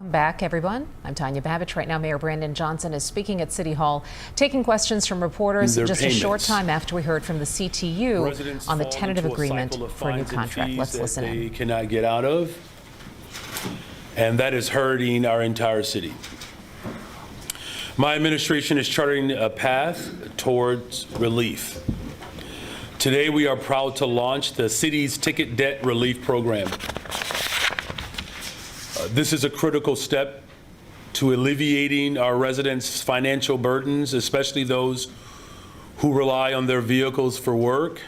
Welcome back, everyone. I'm Tanya Babich. Right now, Mayor Brandon Johnson is speaking at City Hall, taking questions from reporters just a short time after we heard from the CTU Residents on the tentative agreement for a new contract. Let's listen in. They cannot get out of, and that is hurting our entire city. My administration is charting a path towards relief. Today, we are proud to launch the city's ticket debt relief program. This is a critical step to alleviating our residents' financial burdens, especially those who rely on their vehicles for work,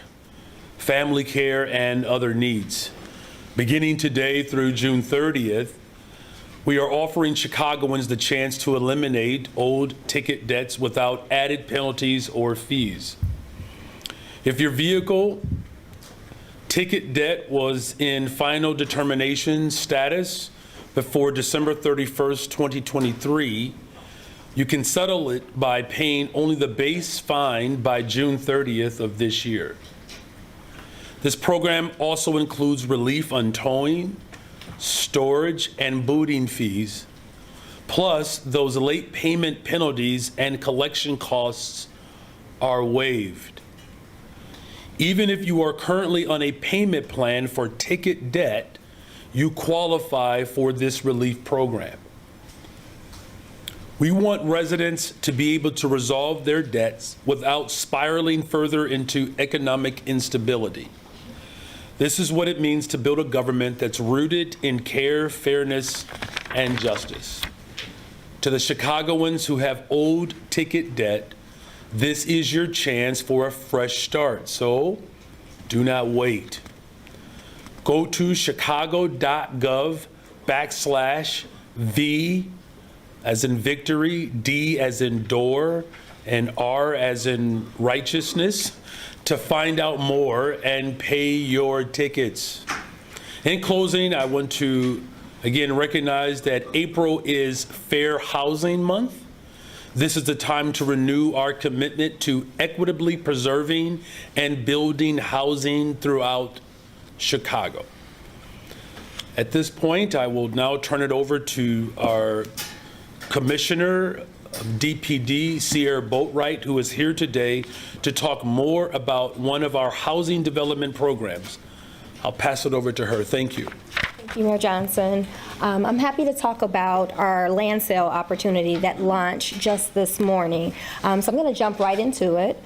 family care, and other needs. Beginning today through June 30th, we are offering Chicagoans the chance to eliminate old ticket debts without added penalties or fees. If your vehicle ticket debt was in final determination status before December 31st, 2023, you can settle it by paying only the base fine by June 30th of this year. This program also includes relief on towing, storage, and booting fees, plus those late payment penalties and collection costs are waived. Even if you are currently on a payment plan for ticket debt, you qualify for this relief program. We want residents to be able to resolve their debts without spiraling further into economic instability. This is what it means to build a government that's rooted in care, fairness, and justice. To the Chicagoans who have old ticket debt, this is your chance for a fresh start, so do not wait. Go to chicago.gov/V as in victory, D as in door, and R as in righteousness to find out more and pay your tickets. In closing, I want to again recognize that April is Fair Housing Month. This is the time to renew our commitment to equitably preserving and building housing throughout Chicago. At this point, I will now turn it over to our Commissioner of DPD, Sierra Boatwright, who is here today to talk more about one of our housing development programs. I'll pass it over to her. Thank you. Thank you, Mayor Johnson. I'm happy to talk about our land sale opportunity that launched just this morning. So I'm going to jump right into it.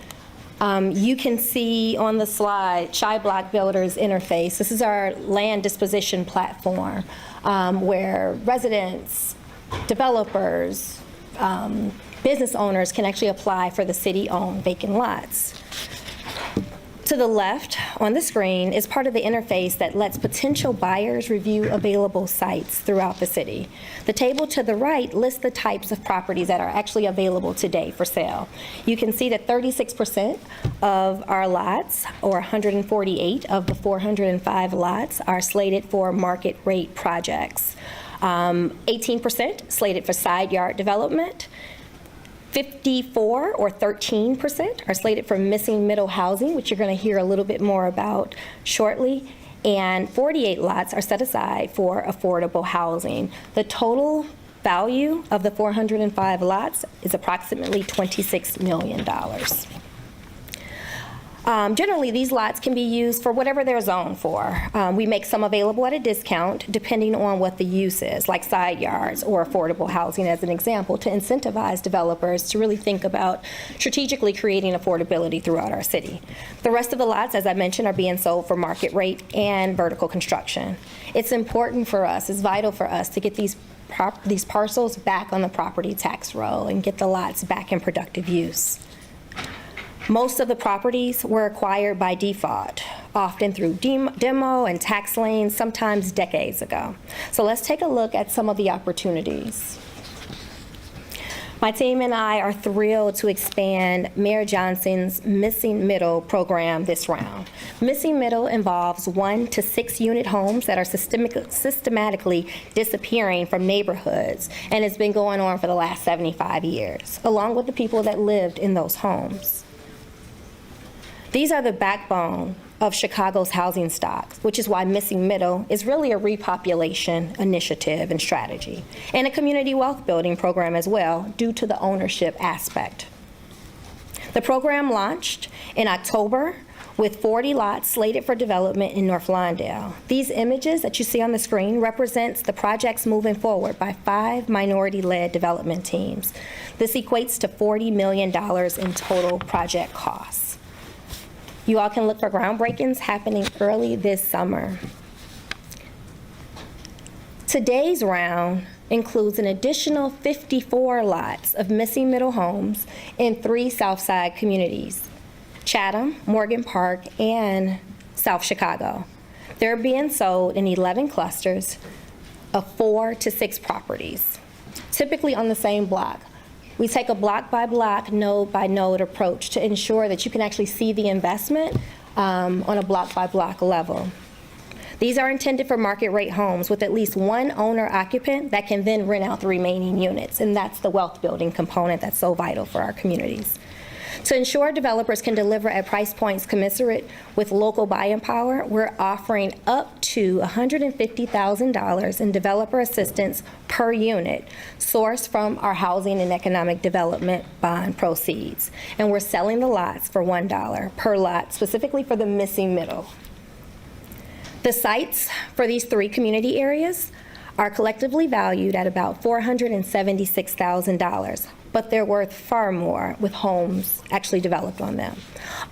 You can see on the slide, Shy Block Builders Interface. This is our land disposition platform where residents, developers, business owners can actually apply for the city-owned vacant lots. To the left on the screen is part of the interface that lets potential buyers review available sites throughout the city. The table to the right lists the types of properties that are actually available today for sale. You can see that 36% of our lots, or 148 of the 405 lots, are slated for market rate projects. 18% slated for side yard development. 54 or 13% are slated for missing middle housing, which you're going to hear a little bit more about shortly, and 48 lots are set aside for affordable housing. The total value of the 405 lots is approximately $26 million. Generally, these lots can be used for whatever they're zoned for. We make some available at a discount depending on what the use is, like side yards or affordable housing as an example, to incentivize developers to really think about strategically creating affordability throughout our city. The rest of the lots, as I mentioned, are being sold for market rate and vertical construction. It's important for us, it's vital for us to get these parcels back on the property tax roll and get the lots back in productive use. Most of the properties were acquired by default, often through demo and tax liens, sometimes decades ago. So let's take a look at some of the opportunities. My team and I are thrilled to expand Mayor Johnson's Missing Middle program this round. Missing Middle involves 1 to 6 unit homes that are systematically disappearing from neighborhoods, and it's been going on for the last 75 years, along with the people that lived in those homes. These are the backbone of Chicago's housing stock, which is why Missing Middle is really a repopulation initiative and strategy, and a community wealth building program as well, due to the ownership aspect. The program launched in October with 40 lots slated for development in North Lawndale. These images that you see on the screen represents the projects moving forward by 5 minority-led development teams. This equates to $40 million in total project costs. You all can look for groundbreakings happening early this summer. Today's round includes an additional 54 lots of Missing Middle homes in 3 Southside communities: Chatham, Morgan Park, and South Chicago. They're being sold in 11 clusters of 4 to 6 properties, typically on the same block. We take a block-by-block, node-by-node approach to ensure that you can actually see the investment on a block-by-block level. These are intended for market rate homes with at least one owner occupant that can then rent out the remaining units, and that's the wealth building component that's so vital for our communities. To ensure developers can deliver at price points commensurate with local buying power, we're offering up to $150,000 in developer assistance per unit, sourced from our Housing and Economic Development bond proceeds. And we're selling the lots for $1 per lot, specifically for the Missing Middle. The sites for these 3 community areas are collectively valued at about $476,000, but they're worth far more with homes actually developed on them.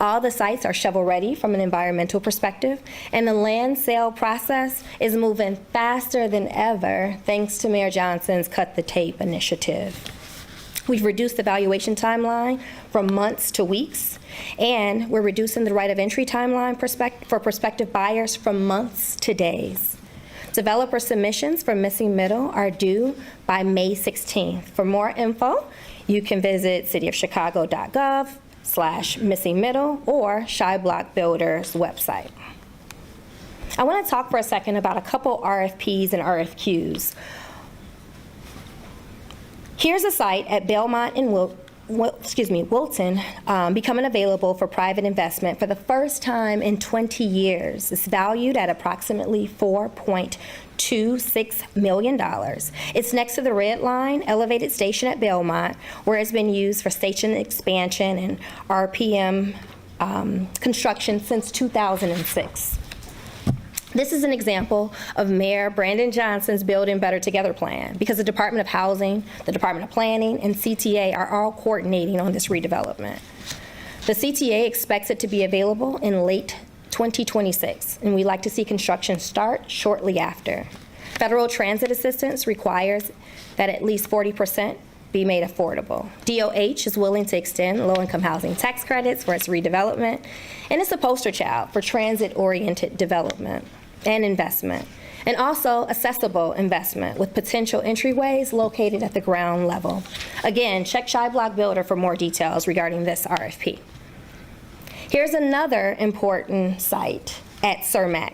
All the sites are shovel-ready from an environmental perspective, and the land sale process is moving faster than ever thanks to Mayor Johnson's Cut the Tape initiative. We've reduced the valuation timeline from months to weeks, and we're reducing the right of entry timeline for prospective buyers from months to days. Developer submissions for Missing Middle are due by May 16th. For more info, you can visit cityofchicago.gov/missingmiddle or Shy Block Builders website. I want to talk for a second about a couple RFPs and RFQs. Here's a site at Belmont and Wilton becoming available for private investment for the first time in 20 years. It's valued at approximately $4.26 million. It's next to the Red Line elevated station at Belmont, where it's been used for station expansion and RPM construction since 2006. This is an example of Mayor Brandon Johnson's Building Better Together plan, because the Department of Housing, the Department of Planning, and CTA are all coordinating on this redevelopment. The CTA expects it to be available in late 2026, and we'd like to see construction start shortly after. Federal transit assistance requires that at least 40% be made affordable. DOH is willing to extend low-income housing tax credits for its redevelopment, and it's a poster child for transit-oriented development and investment, and also accessible investment with potential entryways located at the ground level. Again, check Shy Block Builder for more details regarding this RFP. Here's another important site at Cermak.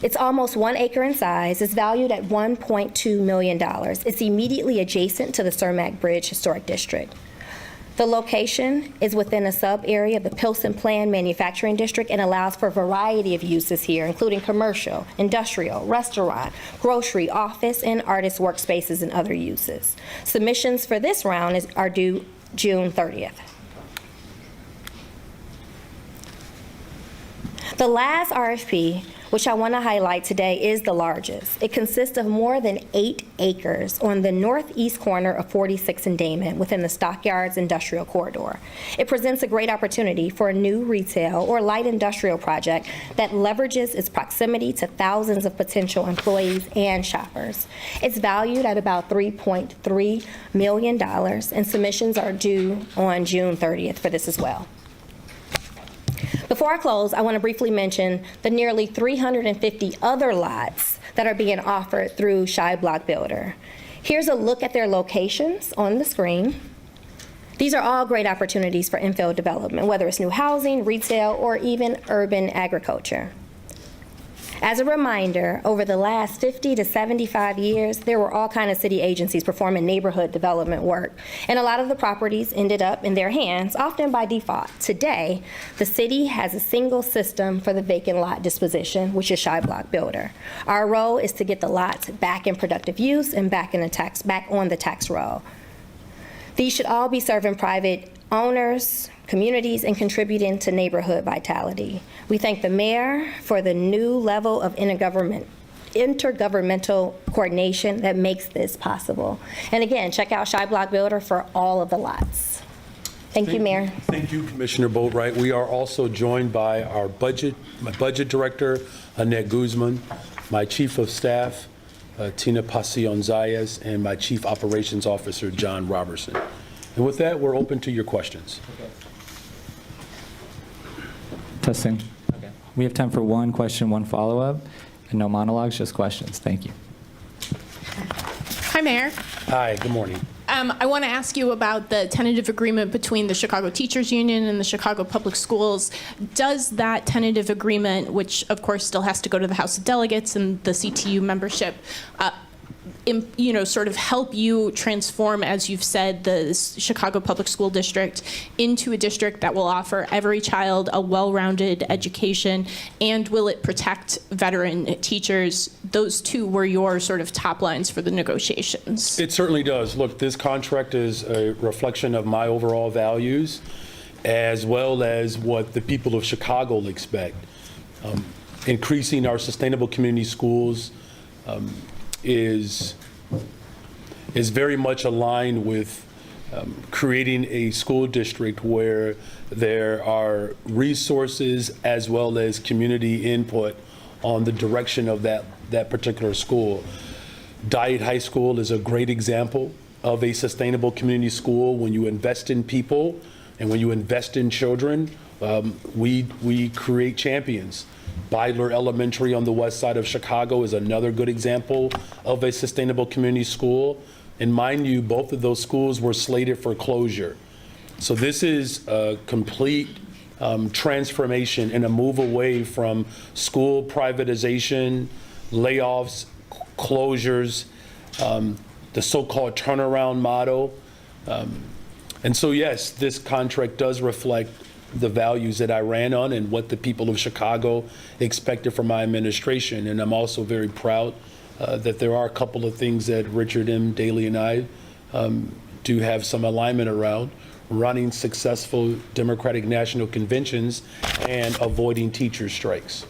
It's almost 1 acre in size. It's valued at $1.2 million. It's immediately adjacent to the Cermak Bridge Historic District. The location is within a sub-area of the Pilsen Plan Manufacturing District and allows for a variety of uses here, including commercial, industrial, restaurant, grocery, office, and artist workspaces and other uses. Submissions for this round are due June 30th. The last RFP, which I want to highlight today, is the largest. It consists of more than 8 acres on the northeast corner of 46 and Damon within the Stockyards Industrial Corridor. It presents a great opportunity for a new retail or light industrial project that leverages its proximity to thousands of potential employees and shoppers. It's valued at about $3.3 million, and submissions are due on June 30th for this as well. Before I close, I want to briefly mention the nearly 350 other lots that are being offered through Shy Block Builder. Here's a look at their locations on the screen. These are all great opportunities for infill development, whether it's new housing, retail, or even urban agriculture. As a reminder, over the last 50 to 75 years, there were all kinds of city agencies performing neighborhood development work, and a lot of the properties ended up in their hands, often by default. Today, the city has a single system for the vacant lot disposition, which is Shy Block Builder. Our role is to get the lots back in productive use and back on the tax roll. These should all be serving private owners, communities, and contributing to neighborhood vitality. We thank the mayor for the new level of intergovernmental coordination that makes this possible. And again, check out Shy Block Builder for all of the lots. Thank you, Mayor. Thank you, Commissioner Boatwright. We are also joined by my budget director, Annette Guzman, my chief of staff, Tina Pasion-Zayas, and my chief operations officer, John Robertson. And with that, we're open to your questions. Testing. Okay. We have time for one question, one follow-up, and no monologues, just questions. Thank you. Hi, Mayor. Hi, good morning. I want to ask you about the tentative agreement between the Chicago Teachers Union and the Chicago Public Schools. Does that tentative agreement, which of course still has to go to the House of Delegates and the CTU membership, sort of help you transform, as you've said, the Chicago Public School District into a district that will offer every child a well-rounded education? And will it protect veteran teachers? Those two were your sort of top lines for the negotiations. It certainly does. Look, this contract is a reflection of my overall values, as well as what the people of Chicago expect. Increasing our sustainable community schools is very much aligned with creating a school district where there are resources as well as community input on the direction of that particular school. Dyett High School is a great example of a sustainable community school. When you invest in people and when you invest in children, we create champions. Beidler Elementary on the west side of Chicago is another good example of a sustainable community school. And mind you, both of those schools were slated for closure. So this is a complete transformation and a move away from school privatization, layoffs, closures, the so-called turnaround model. And so yes, this contract does reflect the values that I ran on and what the people of Chicago expected from my administration. And I'm also very proud that there are a couple of things that Richard M. Daley and I do have some alignment around: running successful Democratic National Conventions and avoiding teacher strikes.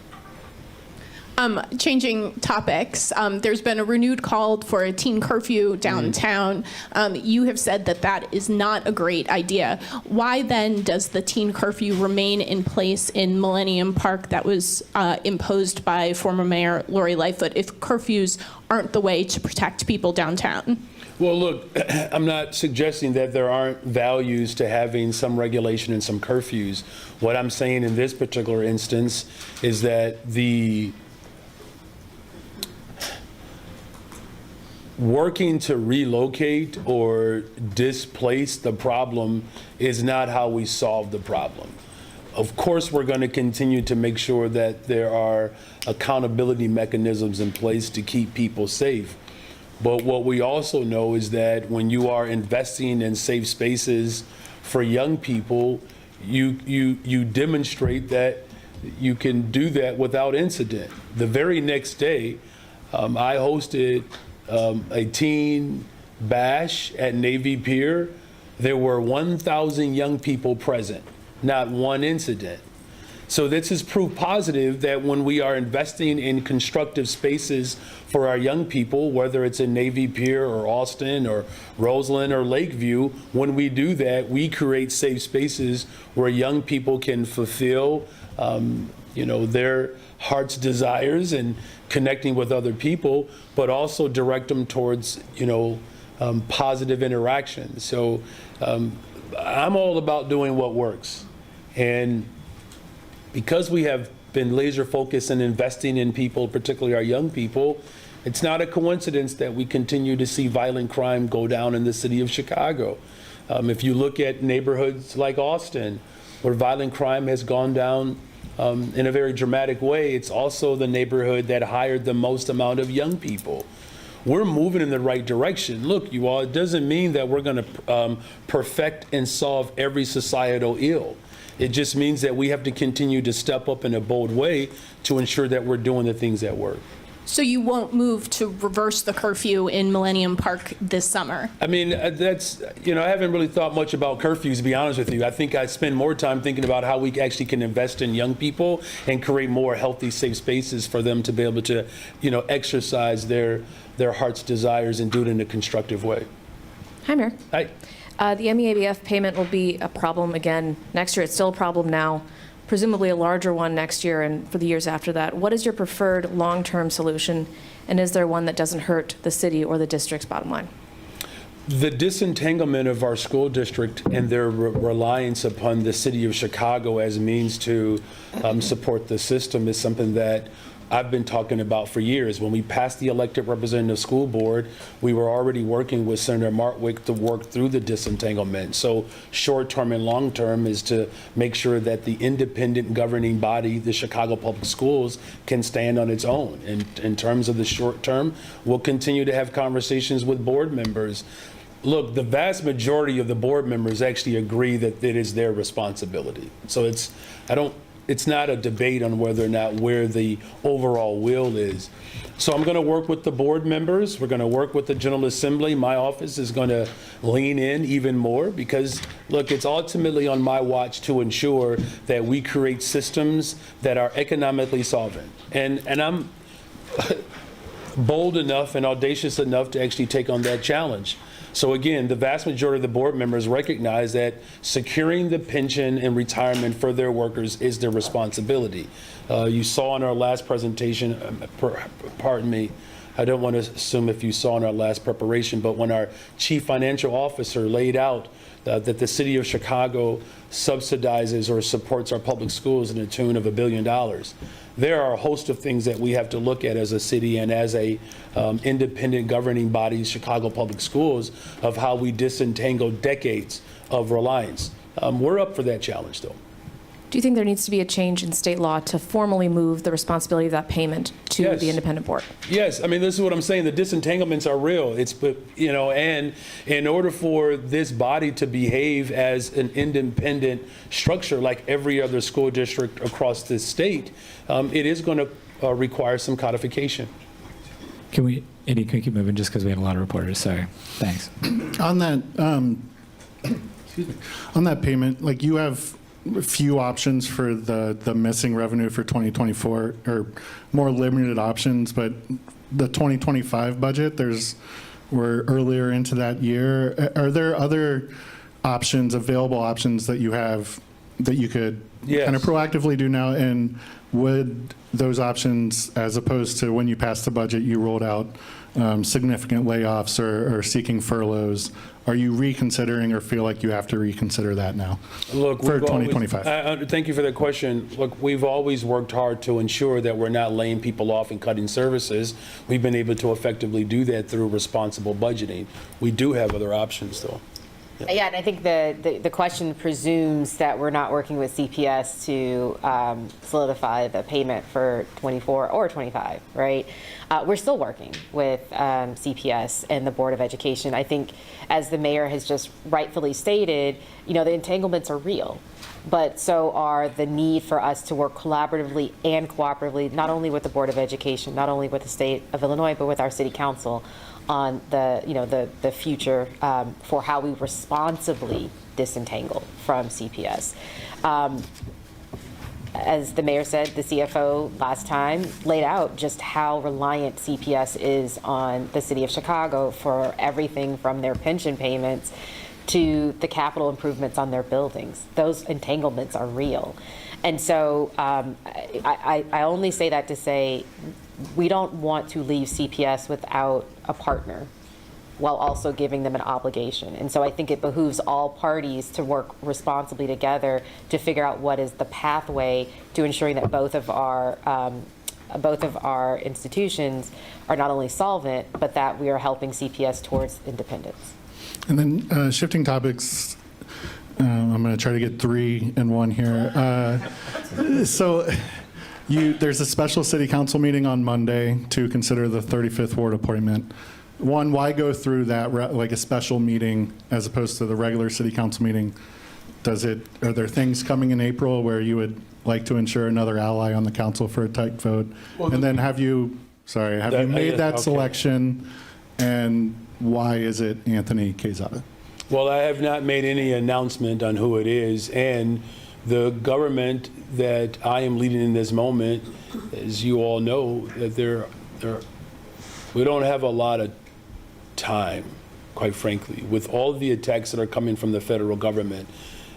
Changing topics, there's been a renewed call for a teen curfew downtown. You have said that that is not a great idea. Why then does the teen curfew remain in place in Millennium Park that was imposed by former Mayor Lori Lightfoot if curfews aren't the way to protect people downtown? Well, look, I'm not suggesting that there aren't values to having some regulation and some curfews. What I'm saying in this particular instance is that the working to relocate or displace the problem is not how we solve the problem. Of course, we're going to continue to make sure that there are accountability mechanisms in place to keep people safe. But what we also know is that when you are investing in safe spaces for young people, you demonstrate that you can do that without incident. The very next day, I hosted a teen bash at Navy Pier. There were 1,000 young people present, not one incident. So this is proof positive that when we are investing in constructive spaces for our young people, whether it's in Navy Pier or Austin or Roseland or Lakeview, when we do that, we create safe spaces where young people can fulfill their heart's desires and connecting with other people, but also direct them towards, positive interaction. So I'm all about doing what works. And because we have been laser focused and investing in people, particularly our young people, it's not a coincidence that we continue to see violent crime go down in the city of Chicago. If you look at neighborhoods like Austin, where violent crime has gone down in a very dramatic way, it's also the neighborhood that hired the most amount of young people. We're moving in the right direction. Look, you all, it doesn't mean that we're going to perfect and solve every societal ill. It just means that we have to continue to step up in a bold way to ensure that we're doing the things that work. So you won't move to reverse the curfew in Millennium Park this summer? I mean, that's, I haven't really thought much about curfews, to be honest with you. I think I spend more time thinking about how we actually can invest in young people and create more healthy, safe spaces for them to be able to, exercise their heart's desires and do it in a constructive way. Hi, Mayor. Hi. The MEABF payment will be a problem again next year. It's still a problem now, presumably a larger one next year and for the years after that. What is your preferred long-term solution, and is there one that doesn't hurt the city or the district's bottom line? The disentanglement of our school district and their reliance upon the city of Chicago as means to support the system is something that I've been talking about for years. When we passed the elected representative school board, we were already working with Senator Martwick to work through the disentanglement. So short-term and long-term is to make sure that the independent governing body, the Chicago Public Schools, can stand on its own. And in terms of the short-term, we'll continue to have conversations with board members. Look, the vast majority of the board members actually agree that it is their responsibility. So it's not a debate on whether or not where the overall will is. So I'm going to work with the board members. We're going to work with the General Assembly. My office is going to lean in even more because, look, it's ultimately on my watch to ensure that we create systems that are economically solvent. And I'm bold enough and audacious enough to actually take on that challenge. So again, the vast majority of the board members recognize that securing the pension and retirement for their workers is their responsibility. You saw in our last presentation, pardon me, I don't want to assume if you saw in our last preparation, but when our chief financial officer laid out that the city of Chicago subsidizes or supports our public schools in the tune of $1 billion. There are a host of things that we have to look at as a city and as a independent governing body, Chicago Public Schools, of how we disentangle decades of reliance. We're up for that challenge, though. Do you think there needs to be a change in state law to formally move the responsibility of that payment to Yes. the independent board? Yes, I mean, this is what I'm saying. The disentanglements are real. And in order for this body to behave as an independent structure like every other school district across this state, it is going to require some codification. Can we keep moving just because we have a lot of reporters? Sorry. Thanks. On that, on that payment, like you have a few options for the missing revenue for 2024, or more limited options, but the 2025 budget, we're earlier into that year. Are there other options, available options that you have that you could Yes. kind of proactively do now? And would those options, as opposed to when you passed the budget, you rolled out significant layoffs or seeking furloughs, are you reconsidering or feel like you have to reconsider that now? Look, for we've always- 2025? Thank you for that question. Look, we've always worked hard to ensure that we're not laying people off and cutting services. We've been able to effectively do that through responsible budgeting. We do have other options, though. Yeah, and I think the question presumes that we're not working with CPS to solidify the payment for 24 or 25, right? We're still working with CPS and the Board of Education. I think, as the mayor has just rightfully stated, the entanglements are real, but so are the need for us to work collaboratively and cooperatively, not only with the Board of Education, not only with the state of Illinois, but with our city council on the future for how we responsibly disentangle from CPS. As the mayor said, the CFO last time laid out just how reliant CPS is on the city of Chicago for everything from their pension payments to the capital improvements on their buildings. Those entanglements are real. And so I only say that to say we don't want to leave CPS without a partner while also giving them an obligation. And so I think it behooves all parties to work responsibly together to figure out what is the pathway to ensuring that both of our institutions are not only solvent, but that we are helping CPS towards independence. And then shifting topics, I'm going to try to get 3 in one here. So there's a special city council meeting on Monday to consider the 35th ward appointment. One, why go through that like a special meeting as opposed to the regular city council meeting? Are there things coming in April where you would like to ensure another ally on the council for a tight vote? And then have you made that selection, and why is it Anthony Quezada? Well, I have not made any announcement on who it is, and the government that I am leading in this moment, as you all know, that we don't have a lot of time, quite frankly, with all the attacks that are coming from the federal government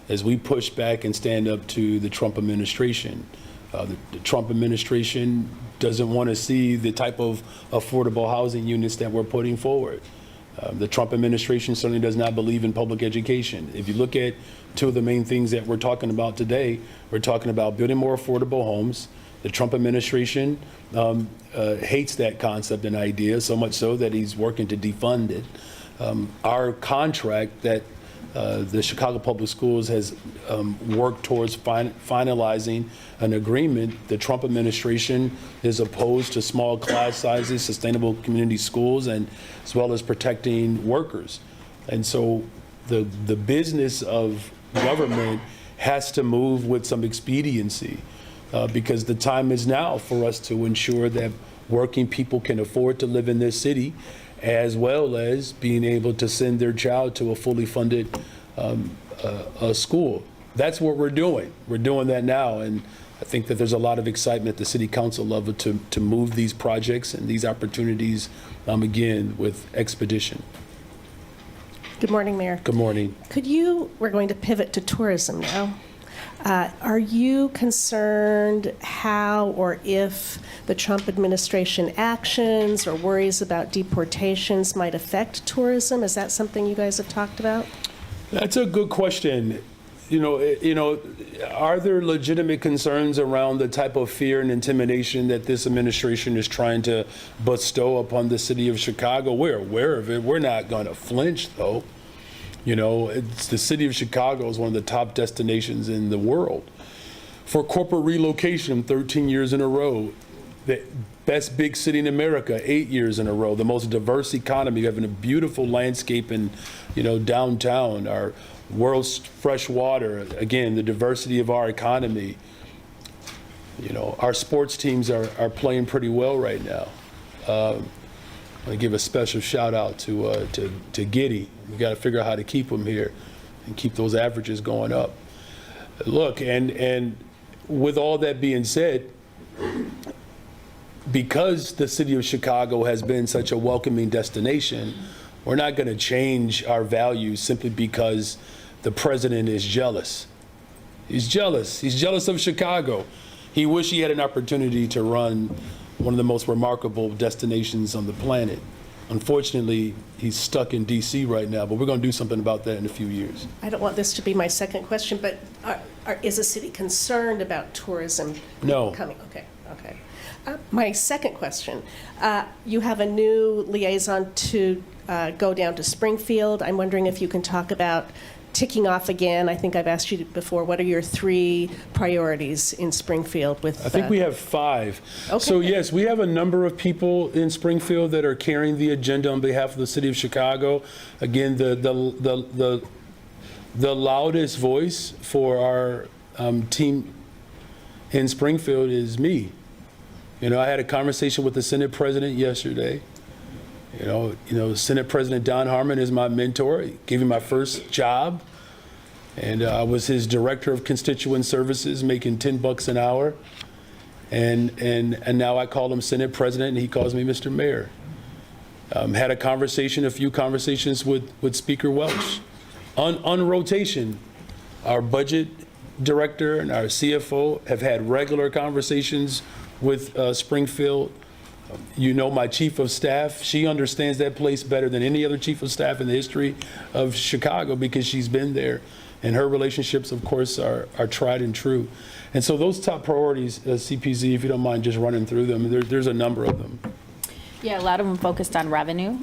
as we push back and stand up to the Trump administration. The Trump administration doesn't want to see the type of affordable housing units that we're putting forward. The Trump administration certainly does not believe in public education. If you look at 2 of the main things that we're talking about today, we're talking about building more affordable homes. The Trump administration hates that concept and idea, so much so that he's working to defund it. Our contract that the Chicago Public Schools has worked towards finalizing an agreement. The Trump administration is opposed to small class sizes, sustainable community schools, and as well as protecting workers. And so the business of government has to move with some expediency because the time is now for us to ensure that working people can afford to live in this city, as well as being able to send their child to a fully funded school. That's what we're doing. We're doing that now, and I think that there's a lot of excitement at the city council level to move these projects and these opportunities again with expedition. Good morning, Mayor. Good morning. We're going to pivot to tourism now. Are you concerned how or if the Trump administration actions or worries about deportations might affect tourism? Is that something you guys have talked about? That's a good question. Are there legitimate concerns around the type of fear and intimidation that this administration is trying to bestow upon the city of Chicago? We're aware of it. We're not going to flinch, though. The city of Chicago is one of the top destinations in the world for corporate relocation 13 years in a row. The best big city in America 8 years in a row. The most diverse economy, having a beautiful landscape in, downtown. Our world's fresh water. Again, the diversity of our economy. Our sports teams are playing pretty well right now. I give a special shout out to Giddy. We got to figure out how to keep them here and keep those averages going up. Look, and with all that being said, because the city of Chicago has been such a welcoming destination, we're not going to change our values simply because the president is jealous. He's jealous. He's jealous of Chicago. He wish he had an opportunity to run one of the most remarkable destinations on the planet. Unfortunately, he's stuck in D.C. right now, but we're going to do something about that in a few years. I don't want this to be my second question, but is the city concerned about tourism No. coming? Okay. My second question, you have a new liaison to go down to Springfield. I'm wondering if you can talk about ticking off again. I think I've asked you before, what are your 3 priorities in Springfield with I think we have 5. Okay. So yes, we have a number of people in Springfield that are carrying the agenda on behalf of the city of Chicago. Again, the loudest voice for our team in Springfield is me. I had a conversation with the Senate President yesterday. Senate President Don Harmon is my mentor. He gave me my first job, and I was his director of constituent services, making $10 an hour. And now I call him Senate President, and he calls me Mr. Mayor. Had a few conversations with Speaker Welch. On rotation, our budget director and our CFO have had regular conversations with Springfield. My chief of staff, she understands that place better than any other chief of staff in the history of Chicago because she's been there. And her relationships, of course, are tried and true. And so those top priorities, CPZ, if you don't mind just running through them, there's a number of them. Yeah, a lot of them focused on revenue.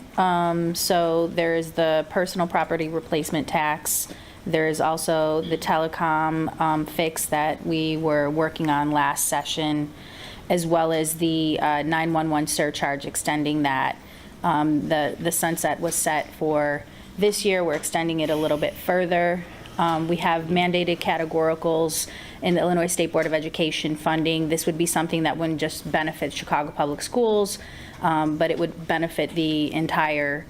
So there's the personal property replacement tax There is also the telecom fix that we were working on last session, as well as the 911 surcharge, extending that. The sunset was set for this year. We're extending it a little bit further. We have mandated categoricals in the Illinois State Board of Education funding. This would be something that wouldn't just benefit Chicago Public Schools, but it would benefit the entire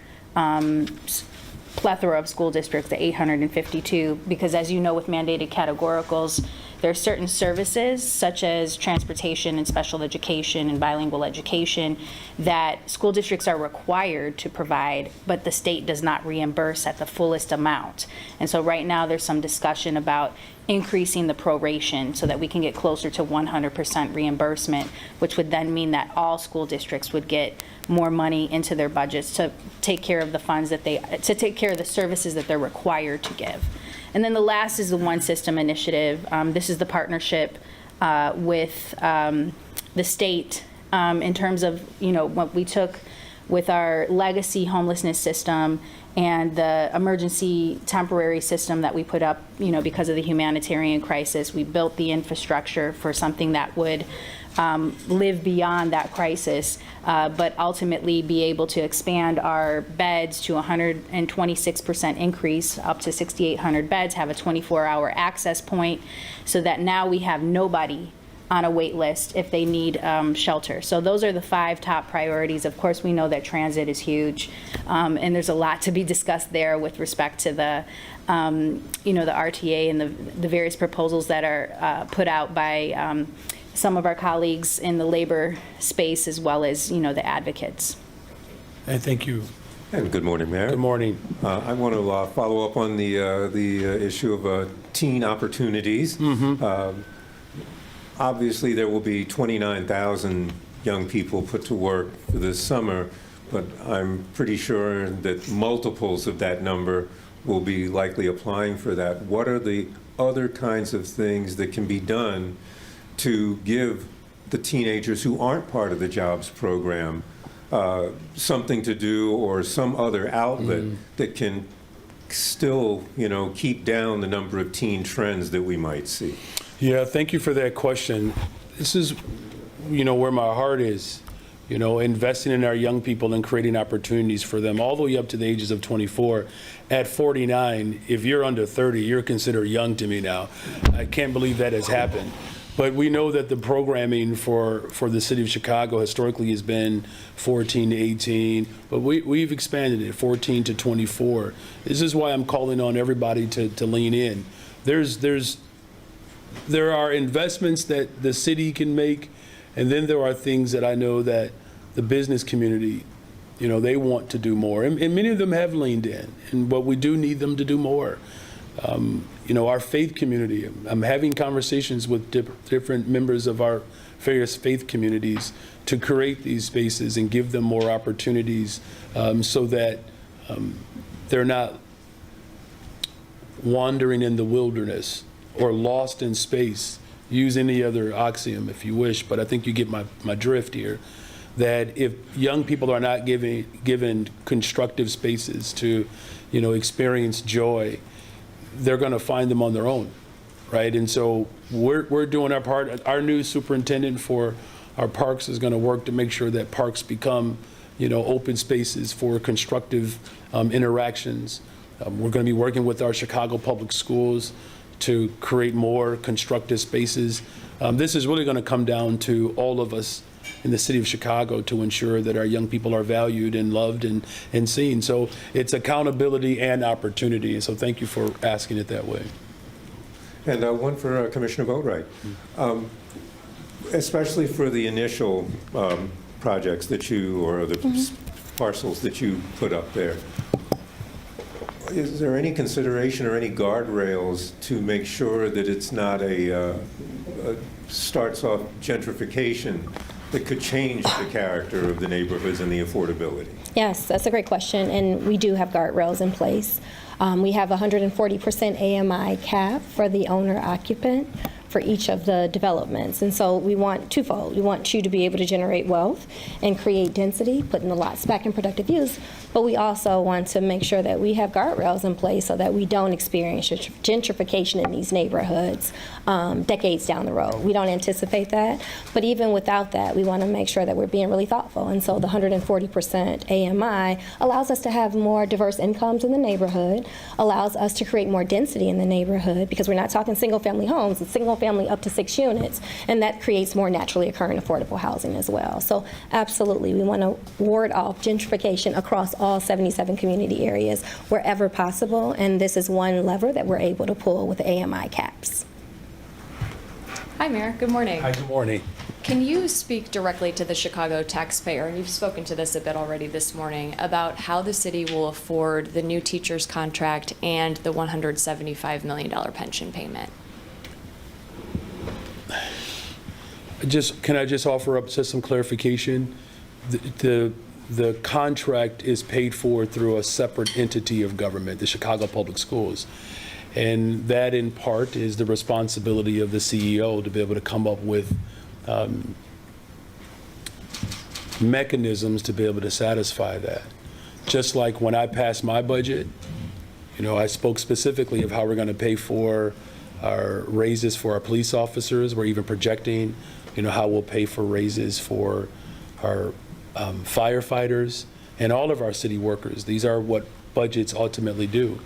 plethora of school districts, the 852, because as you know, with mandated categoricals, there are certain services such as transportation and special education and bilingual education that school districts are required to provide, but the state does not reimburse at the fullest amount. And so right now there's some discussion about increasing the proration so that we can get closer to 100% reimbursement, which would then mean that all school districts would get more money into their budgets to take care of the funds that to take care of the services that they're required to give. And then the last is the One System Initiative. This is the partnership with the state in terms of, what we took with our legacy homelessness system and the emergency temporary system that we put up, because of the humanitarian crisis. We built the infrastructure for something that would live beyond that crisis, but ultimately be able to expand our beds to 126% increase, up to 6,800 beds, have a 24-hour access point, so that now we have nobody on a wait list if they need shelter. So those are the 5 top priorities. Of course, we know that transit is huge, and there's a lot to be discussed there with respect to the the RTA and the various proposals that are put out by some of our colleagues in the labor space, as well as the advocates. And thank you. And good morning, Mayor. Good morning. I want to follow up on the issue of teen opportunities. Obviously, there will be 29,000 young people put to work for this summer, but I'm pretty sure that multiples of that number will be likely applying for that. What are the other kinds of things that can be done to give the teenagers who aren't part of the jobs program something to do, or some other outlet that can still, keep down the number of teen trends that we might see? Yeah, thank you for that question. This is, where my heart is, investing in our young people and creating opportunities for them all the way up to the ages of 24. At 49, if you're under 30, you're considered young to me now. I can't believe that has happened. But we know that the programming for the city of Chicago historically has been 14 to 18, but we've expanded it 14 to 24. This is why I'm calling on everybody to lean in. There are investments that the city can make, and then there are things that I know that the business community, they want to do more. And many of them have leaned in, but we do need them to do more. Our faith community, I'm having conversations with different members of our various faith communities to create these spaces and give them more opportunities so that they're not wandering in the wilderness or lost in space. Use any other axiom if you wish, but I think you get my drift here, that if young people are not given constructive spaces to, experience joy, they're going to find them on their own, right? And so we're doing our part. Our new superintendent for our parks is going to work to make sure that parks become, open spaces for constructive interactions. We're going to be working with our Chicago Public Schools to create more constructive spaces. This is really going to come down to all of us in the city of Chicago to ensure that our young people are valued and loved and seen. So it's accountability and opportunity. So thank you for asking it that way. And one for Commissioner Boatwright. Especially for the initial projects that or the parcels that you put up there, is there any consideration or any guardrails to make sure that it's not starts off gentrification that could change the character of the neighborhoods and the affordability? Yes, that's a great question, and we do have guardrails in place. We have 140% AMI cap for the owner-occupant for each of the developments. And so we want twofold. We want you to be able to generate wealth and create density, putting the lots back in productive use, but we also want to make sure that we have guardrails in place so that we don't experience gentrification in these neighborhoods decades down the road. We don't anticipate that, but even without that, we want to make sure that we're being really thoughtful. And so the 140% AMI allows us to have more diverse incomes in the neighborhood, allows us to create more density in the neighborhood, because we're not talking single-family homes, it's single-family up to 6 units, and that creates more naturally occurring affordable housing as well. So absolutely, we want to ward off gentrification across all 77 community areas wherever possible, and this is one lever that we're able to pull with the AMI caps. Hi, Mayor. Good morning. Hi, good morning. Can you speak directly to the Chicago taxpayer, and you've spoken to this a bit already this morning, about how the city will afford the new teacher's contract and the $175 million pension payment? Can I just offer up just some clarification? The contract is paid for through a separate entity of government, the Chicago Public Schools. And that, in part, is the responsibility of the CEO to be able to come up with mechanisms to be able to satisfy that. Just like when I passed my budget, I spoke specifically of how we're going to pay for our raises for our police officers. We're even projecting, how we'll pay for raises for our firefighters and all of our city workers. These are what budgets ultimately do.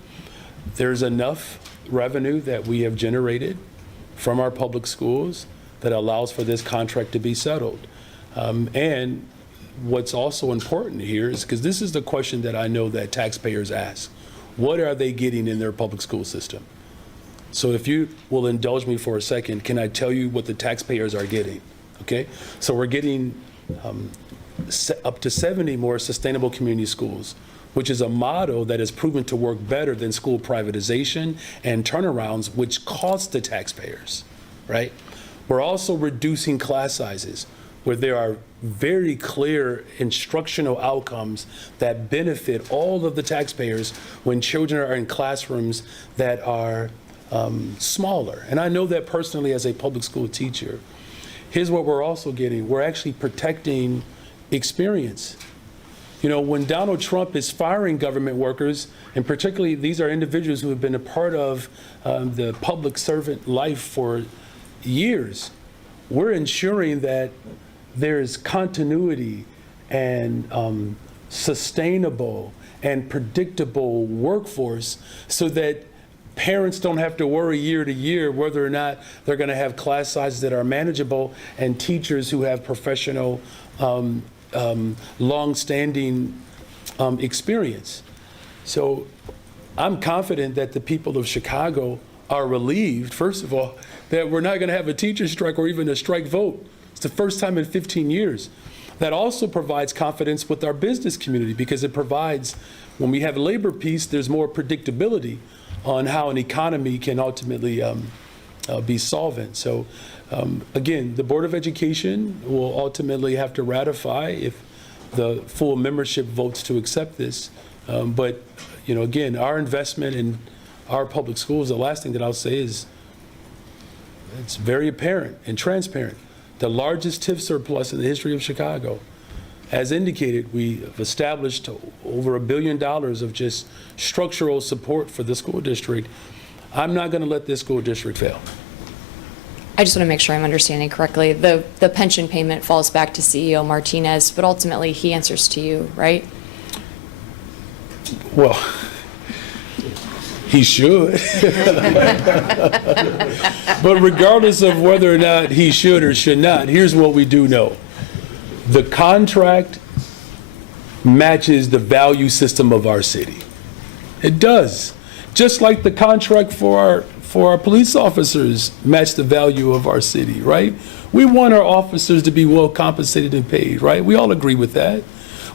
There's enough revenue that we have generated from our public schools that allows for this contract to be settled. And what's also important here is, because this is the question that I know that taxpayers ask, what are they getting in their public school system? So if you will indulge me for a second, can I tell you what the taxpayers are getting? Okay, so we're getting up to 70 more sustainable community schools, which is a model that has proven to work better than school privatization and turnarounds, which cost the taxpayers, right? We're also reducing class sizes, where there are very clear instructional outcomes that benefit all of the taxpayers when children are in classrooms that are smaller. And I know that personally as a public school teacher. Here's what we're also getting. We're actually protecting experience. When Donald Trump is firing government workers, and particularly these are individuals who have been a part of the public servant life for years, we're ensuring that there's continuity and sustainable and predictable workforce so that parents don't have to worry year to year whether or not they're going to have class sizes that are manageable, and teachers who have professional long-standing experience. So I'm confident that the people of Chicago are relieved, first of all, that we're not going to have a teacher strike or even a strike vote. It's the first time in 15 years. That also provides confidence with our business community, because it provides, when we have labor peace, there's more predictability on how an economy can ultimately be solvent. So again, the Board of Education will ultimately have to ratify if the full membership votes to accept this. But again, our investment in our public schools, the last thing that I'll say is it's very apparent and transparent. The largest TIF surplus in the history of Chicago. As indicated, we have established over $1 billion of just structural support for the school district. I'm not going to let this school district fail. I just want to make sure I'm understanding correctly. The pension payment falls back to CEO Martinez, but ultimately he answers to you, right? Well, he should. But regardless of whether or not he should or should not, here's what we do know. The contract matches the value system of our city. It does. Just like the contract for our police officers match the value of our city, right? We want our officers to be well compensated and paid, right? We all agree with that.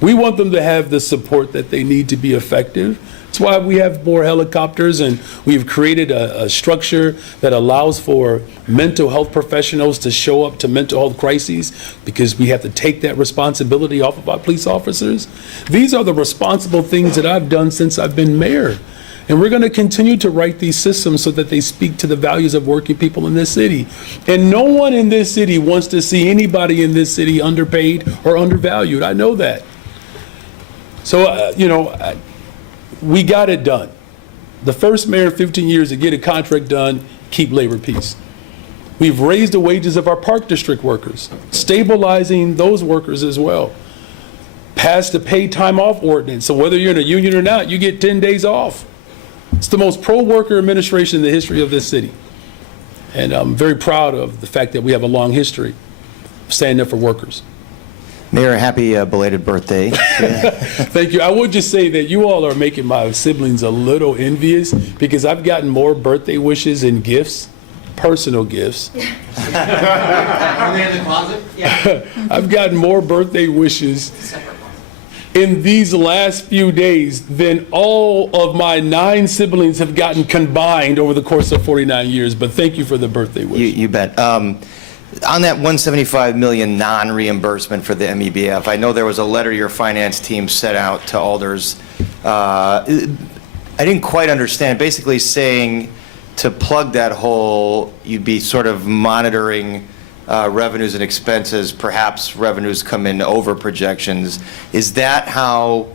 We want them to have the support that they need to be effective. That's why we have more helicopters, and we've created a structure that allows for mental health professionals to show up to mental health crises, because we have to take that responsibility off of our police officers. These are the responsible things that I've done since I've been mayor. And we're going to continue to write these systems so that they speak to the values of working people in this city. And no one in this city wants to see anybody in this city underpaid or undervalued. I know that. So, we got it done. The first mayor in 15 years to get a contract done, keep labor peace. We've raised the wages of our park district workers, stabilizing those workers as well. Passed the paid time off ordinance, so whether you're in a union or not, you get 10 days off. It's the most pro-worker administration in the history of this city. And I'm very proud of the fact that we have a long history of standing up for workers. Mayor, happy belated birthday. Thank you. I would just say that you all are making my siblings a little envious because I've gotten more birthday wishes and gifts, personal gifts. Are they in the closet? Yeah. I've gotten more birthday wishes in these last few days than all of my 9 siblings have gotten combined over the course of 49 years. But thank you for the birthday wish. You bet. On that $175 million non-reimbursement for the MEBF, I know there was a letter your finance team sent out to alders. I didn't quite understand, basically saying to plug that hole, you'd be sort of monitoring revenues and expenses, perhaps revenues come in over projections. Is that how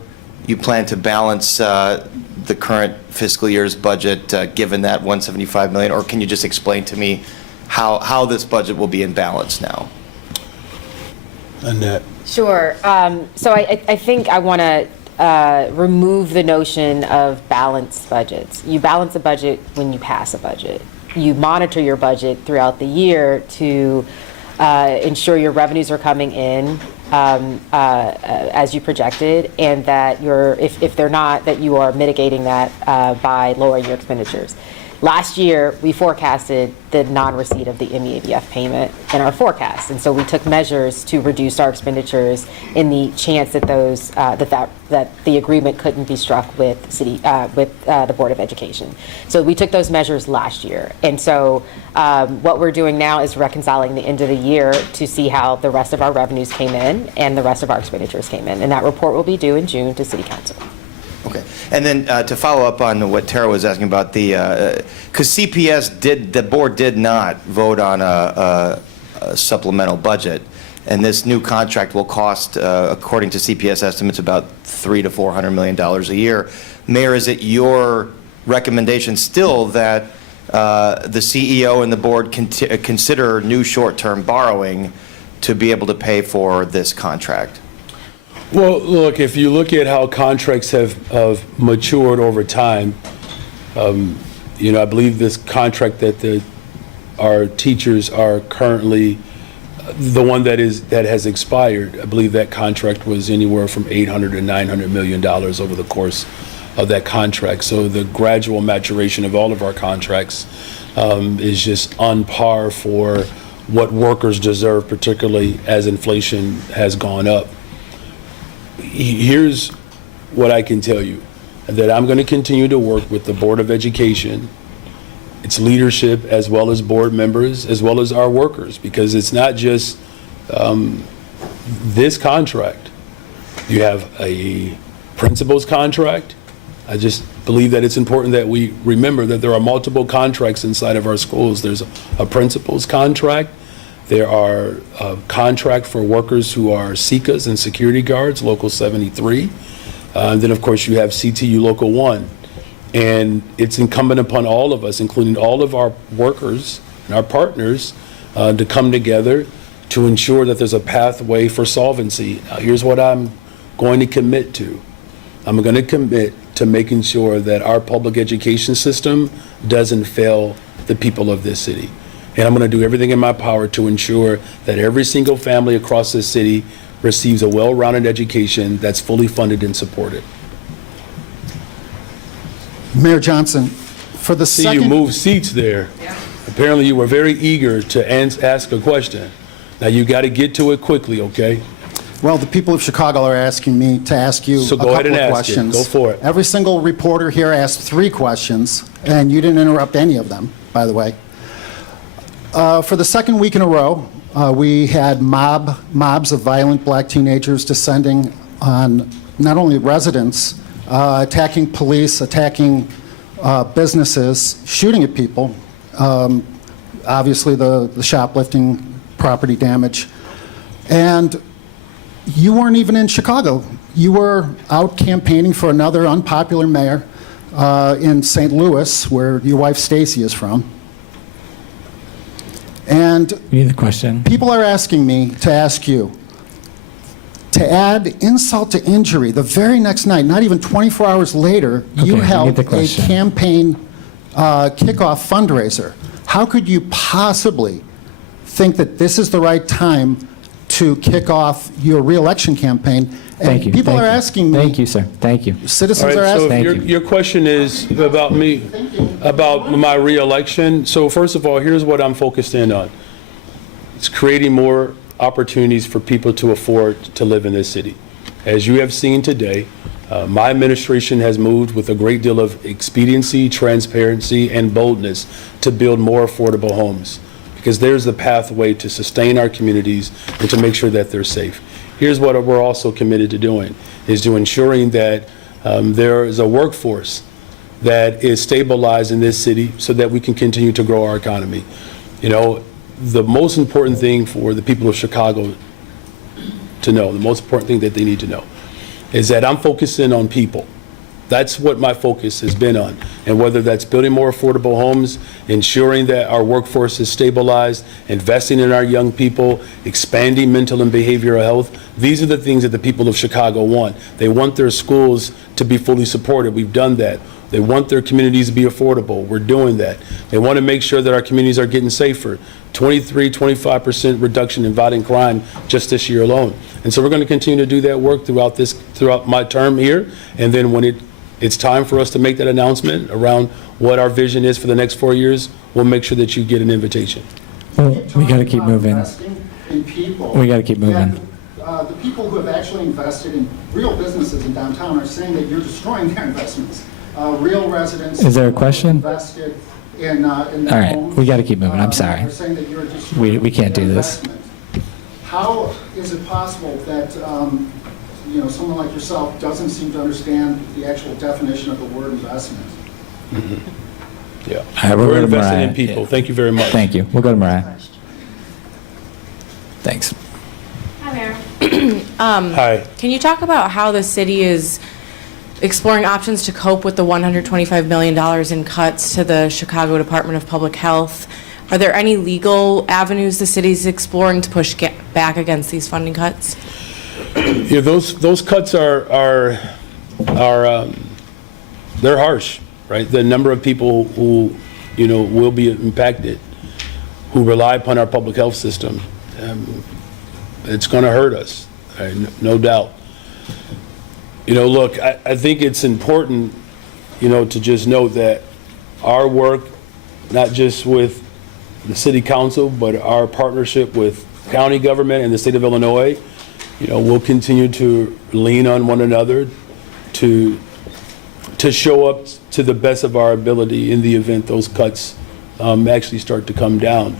you plan to balance the current fiscal year's budget, given that $175 million? Or can you just explain to me how this budget will be in balance now? Annette. Sure. So I think I want to remove the notion of balanced budgets. You balance a budget when you pass a budget. You monitor your budget throughout the year to ensure your revenues are coming in as you projected, and that if they're not, that you are mitigating that by lowering your expenditures. Last year, we forecasted the non-receipt of the MEABF payment in our forecast, and so we took measures to reduce our expenditures in the chance that that the agreement couldn't be struck with the Board of Education. So we took those measures last year, and so what we're doing now is reconciling the end of the year to see how the rest of our revenues came in and the rest of our expenditures came in, and that report will be due in June to City Council. Okay. And then to follow up on what Tara was asking about, because CPS the board did not vote on a supplemental budget, and this new contract will cost, according to CPS estimates, about $300 to $400 million a year. Mayor, is it your recommendation still that the CEO and the board consider new short-term borrowing to be able to pay for this contract? Well, look, if you look at how contracts have matured over time, I believe this contract that our teachers are currently, the one that has expired, I believe that contract was anywhere from $800 to $900 million over the course of that contract. So the gradual maturation of all of our contracts is just on par for what workers deserve, particularly as inflation has gone up. Here's what I can tell you, that I'm going to continue to work with the Board of Education, its leadership, as well as board members, as well as our workers, because it's not just this contract. You have a principal's contract. I just believe that it's important that we remember that there are multiple contracts inside of our schools. There's a principal's contract. There are a contract for workers who are SECAs and security guards, Local 73. And then, of course, you have CTU Local 1. And it's incumbent upon all of us, including all of our workers and our partners, to come together to ensure that there's a pathway for solvency. Now, here's what I'm going to commit to. I'm going to commit to making sure that our public education system doesn't fail the people of this city. And I'm going to do everything in my power to ensure that every single family across this city receives a well-rounded education that's fully funded and supported. Mayor Johnson, for the See, second... you moved seats there. Yeah. Apparently you were very eager to ask a question. Now you got to get to it quickly, okay? Well, the people of Chicago are asking me to ask you So a go couple ahead and of ask questions. it. Go for it. Every single reporter here asked 3 questions, and you didn't interrupt any of them, by the way. For the second week in a row, we had mobs of violent black teenagers descending on not only residents, attacking police, attacking businesses shooting at people, obviously the shoplifting, property damage, and you weren't even in Chicago. You were out campaigning for another unpopular mayor in St. Louis, where your wife Stacy is from. And We need the question. people are asking me to ask you to add insult to injury. The very next night, not even 24 hours later, you Okay, we held need the a question. campaign kickoff fundraiser. How could you possibly think that this is the right time to kick off your reelection campaign? And Thank you. people Thank are you. asking me, Thank you, sir. Thank you. citizens All are right, so asking. Thank you. your question is about me, about my reelection. So first of all, here's what I'm focused in on. It's creating more opportunities for people to afford to live in this city. As you have seen today, my administration has moved with a great deal of expediency, transparency, and boldness to build more affordable homes, because there's the pathway to sustain our communities and to make sure that they're safe. Here's what we're also committed to doing, is to ensuring that there is a workforce that is stabilized in this city so that we can continue to grow our economy. You know, the most important thing for the people of Chicago to know, the most important thing that they need to know, is that I'm focusing on people. That's what my focus has been on. And whether that's building more affordable homes, ensuring that our workforce is stabilized, investing in our young people, expanding mental and behavioral health, these are the things that the people of Chicago want. They want their schools to be fully supported. We've done that. They want their communities to be affordable. We're doing that. They want to make sure that our communities are getting safer. 25% reduction in violent crime just this year alone. And so we're going to continue to do that work throughout my term here. And then when it's time for us to make that announcement around what our vision is for the next 4 years, we'll make sure that you get an invitation. Well, we got to keep moving. Investing in people. We gotta keep moving. Yet, the people who have actually invested in real businesses in downtown are saying that you're destroying their investments. Real residents. Is there a question? Invested in their All right, homes, we got to keep moving. I'm sorry. Are saying that you're destroying We can't their do this. investment. How is it possible that someone like yourself doesn't seem to understand the actual definition of the word investment? Yeah. All right, we'll We're go to investing Mariah. in people. Yeah. Thank you very much. Thank you. We'll go to Mariah. Thanks. Hi, Mayor. Hi. Can you talk about how the city is exploring options to cope with the $125 million in cuts to the Chicago Department of Public Health? Are there any legal avenues the city's exploring to push back against these funding cuts? Yeah, those cuts are they're harsh, right? The number of people who will be impacted, who rely upon our public health system, it's going to hurt us, right? No doubt. Look, I think it's important, to just note that our work, not just with the city council, but our partnership with county government and the state of Illinois, we'll continue to lean on one another to show up to the best of our ability in the event those cuts actually start to come down.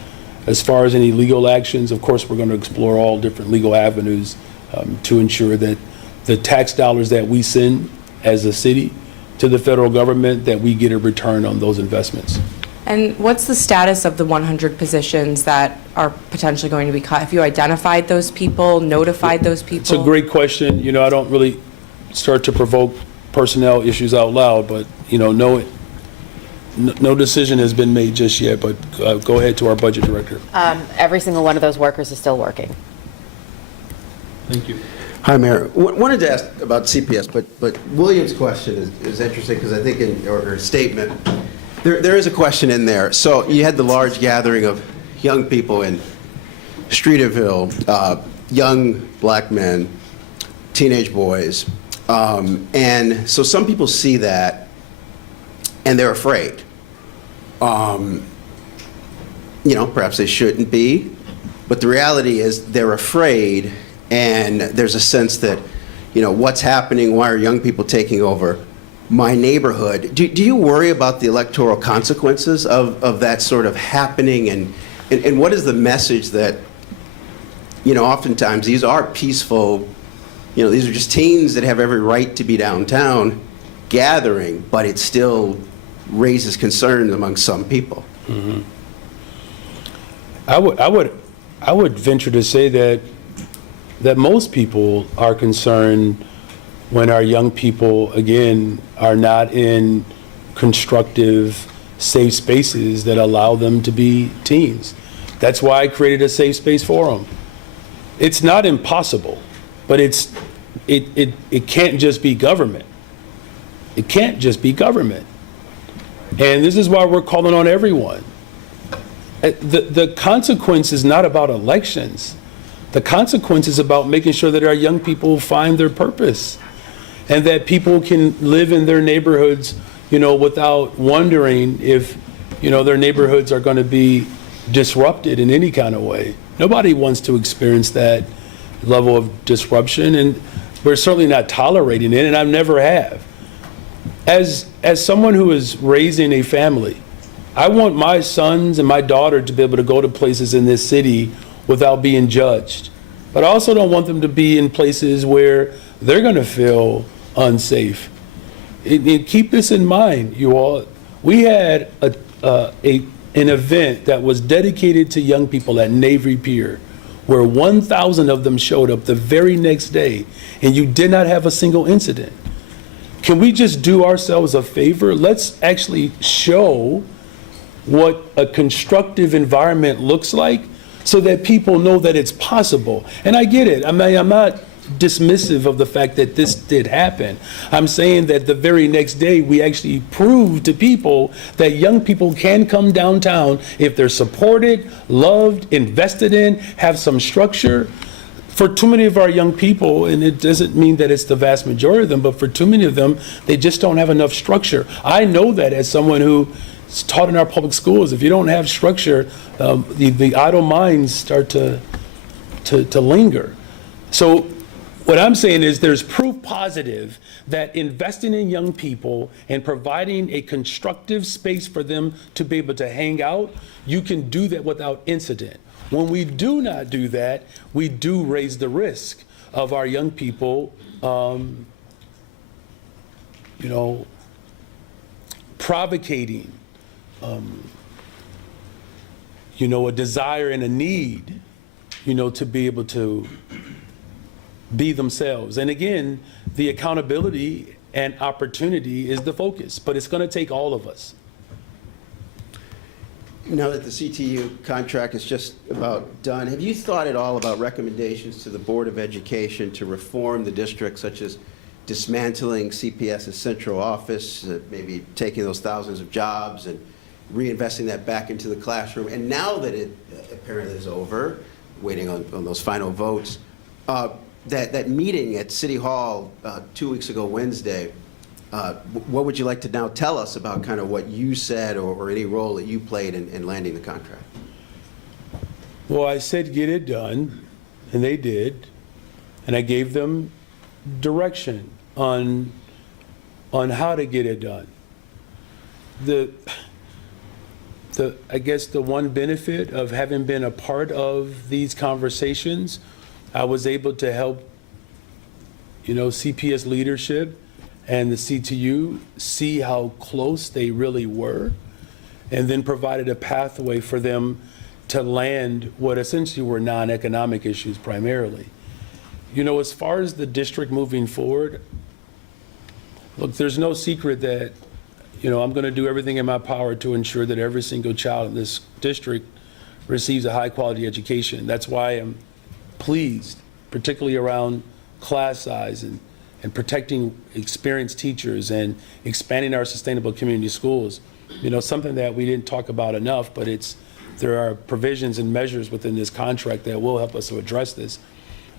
As far as any legal actions, of course, we're going to explore all different legal avenues to ensure that the tax dollars that we send as a city to the federal government, that we get a return on those investments. And what's the status of the 100 positions that are potentially going to be cut? Have you identified those people, notified those people? It's a great question. I don't really start to provoke personnel issues out loud, but, no decision has been made just yet, but go ahead to our budget director. Every single one of those workers is still working. Thank you. Hi, Mayor. Wanted to ask about CPS, but William's question is interesting because I think in your statement, there is a question in there. So you had the large gathering of young people in Streeterville, young black men, teenage boys. And so some people see that and they're afraid. Perhaps they shouldn't be, but the reality is they're afraid, and there's a sense that, what's happening? Why are young people taking over my neighborhood? Do you worry about the electoral consequences of that sort of happening? And what is the message that, oftentimes these are peaceful, these are just teens that have every right to be downtown gathering, but it's still raises concern among some people. Mm-hmm. I would venture to say that most people are concerned when our young people, again, are not in constructive, safe spaces that allow them to be teens. That's why I created a safe space for them. It's not impossible, but it can't just be government. It can't just be government. And this is why we're calling on everyone. The consequence is not about elections. The consequence is about making sure that our young people find their purpose and that people can live in their neighborhoods, without wondering if, their neighborhoods are going to be disrupted in any kind of way. Nobody wants to experience that level of disruption, and we're certainly not tolerating it, and I never have. As someone who is raising a family, I want my sons and my daughter to be able to go to places in this city without being judged. But I also don't want them to be in places where they're going to feel unsafe. And keep this in mind, you all. We had an event that was dedicated to young people at Navy Pier, where 1,000 of them showed up the very next day, and you did not have a single incident. Can we just do ourselves a favor? Let's actually show what a constructive environment looks like so that people know that it's possible. And I get it. I mean, I'm not dismissive of the fact that this did happen. I'm saying that the very next day we actually proved to people that young people can come downtown if they're supported, loved, invested in, have some structure. For too many of our young people, and it doesn't mean that it's the vast majority of them, but for too many of them, they just don't have enough structure. I know that as someone who is taught in our public schools. If you don't have structure, the idle minds start to linger. So what I'm saying is there's proof positive that investing in young people and providing a constructive space for them to be able to hang out, you can do that without incident. When we do not do that, we do raise the risk of our young people, provocating, a desire and a need, to be able to be themselves. And again, the accountability and opportunity is the focus, but it's going to take all of us. Now that the CTU contract is just about done, have you thought at all about recommendations to the Board of Education to reform the district, such as dismantling CPS's central office, maybe taking those thousands of jobs and reinvesting that back into the classroom? And now that it apparently is over, waiting on those final votes, that meeting at City Hall 2 weeks ago Wednesday, what would you like to now tell us about kind of what you said or any role that you played in landing the contract? Well, I said get it done, and they did, and I gave them direction on how to get it done. I guess the one benefit of having been a part of these conversations, I was able to help, CPS leadership and the CTU see how close they really were, and then provided a pathway for them to land what essentially were non-economic issues primarily. As far as the district moving forward, look, there's no secret that, I'm going to do everything in my power to ensure that every single child in this district receives a high-quality education. That's why I'm pleased, particularly around class size and protecting experienced teachers and expanding our sustainable community schools. Something that we didn't talk about enough, but there are provisions and measures within this contract that will help us to address this.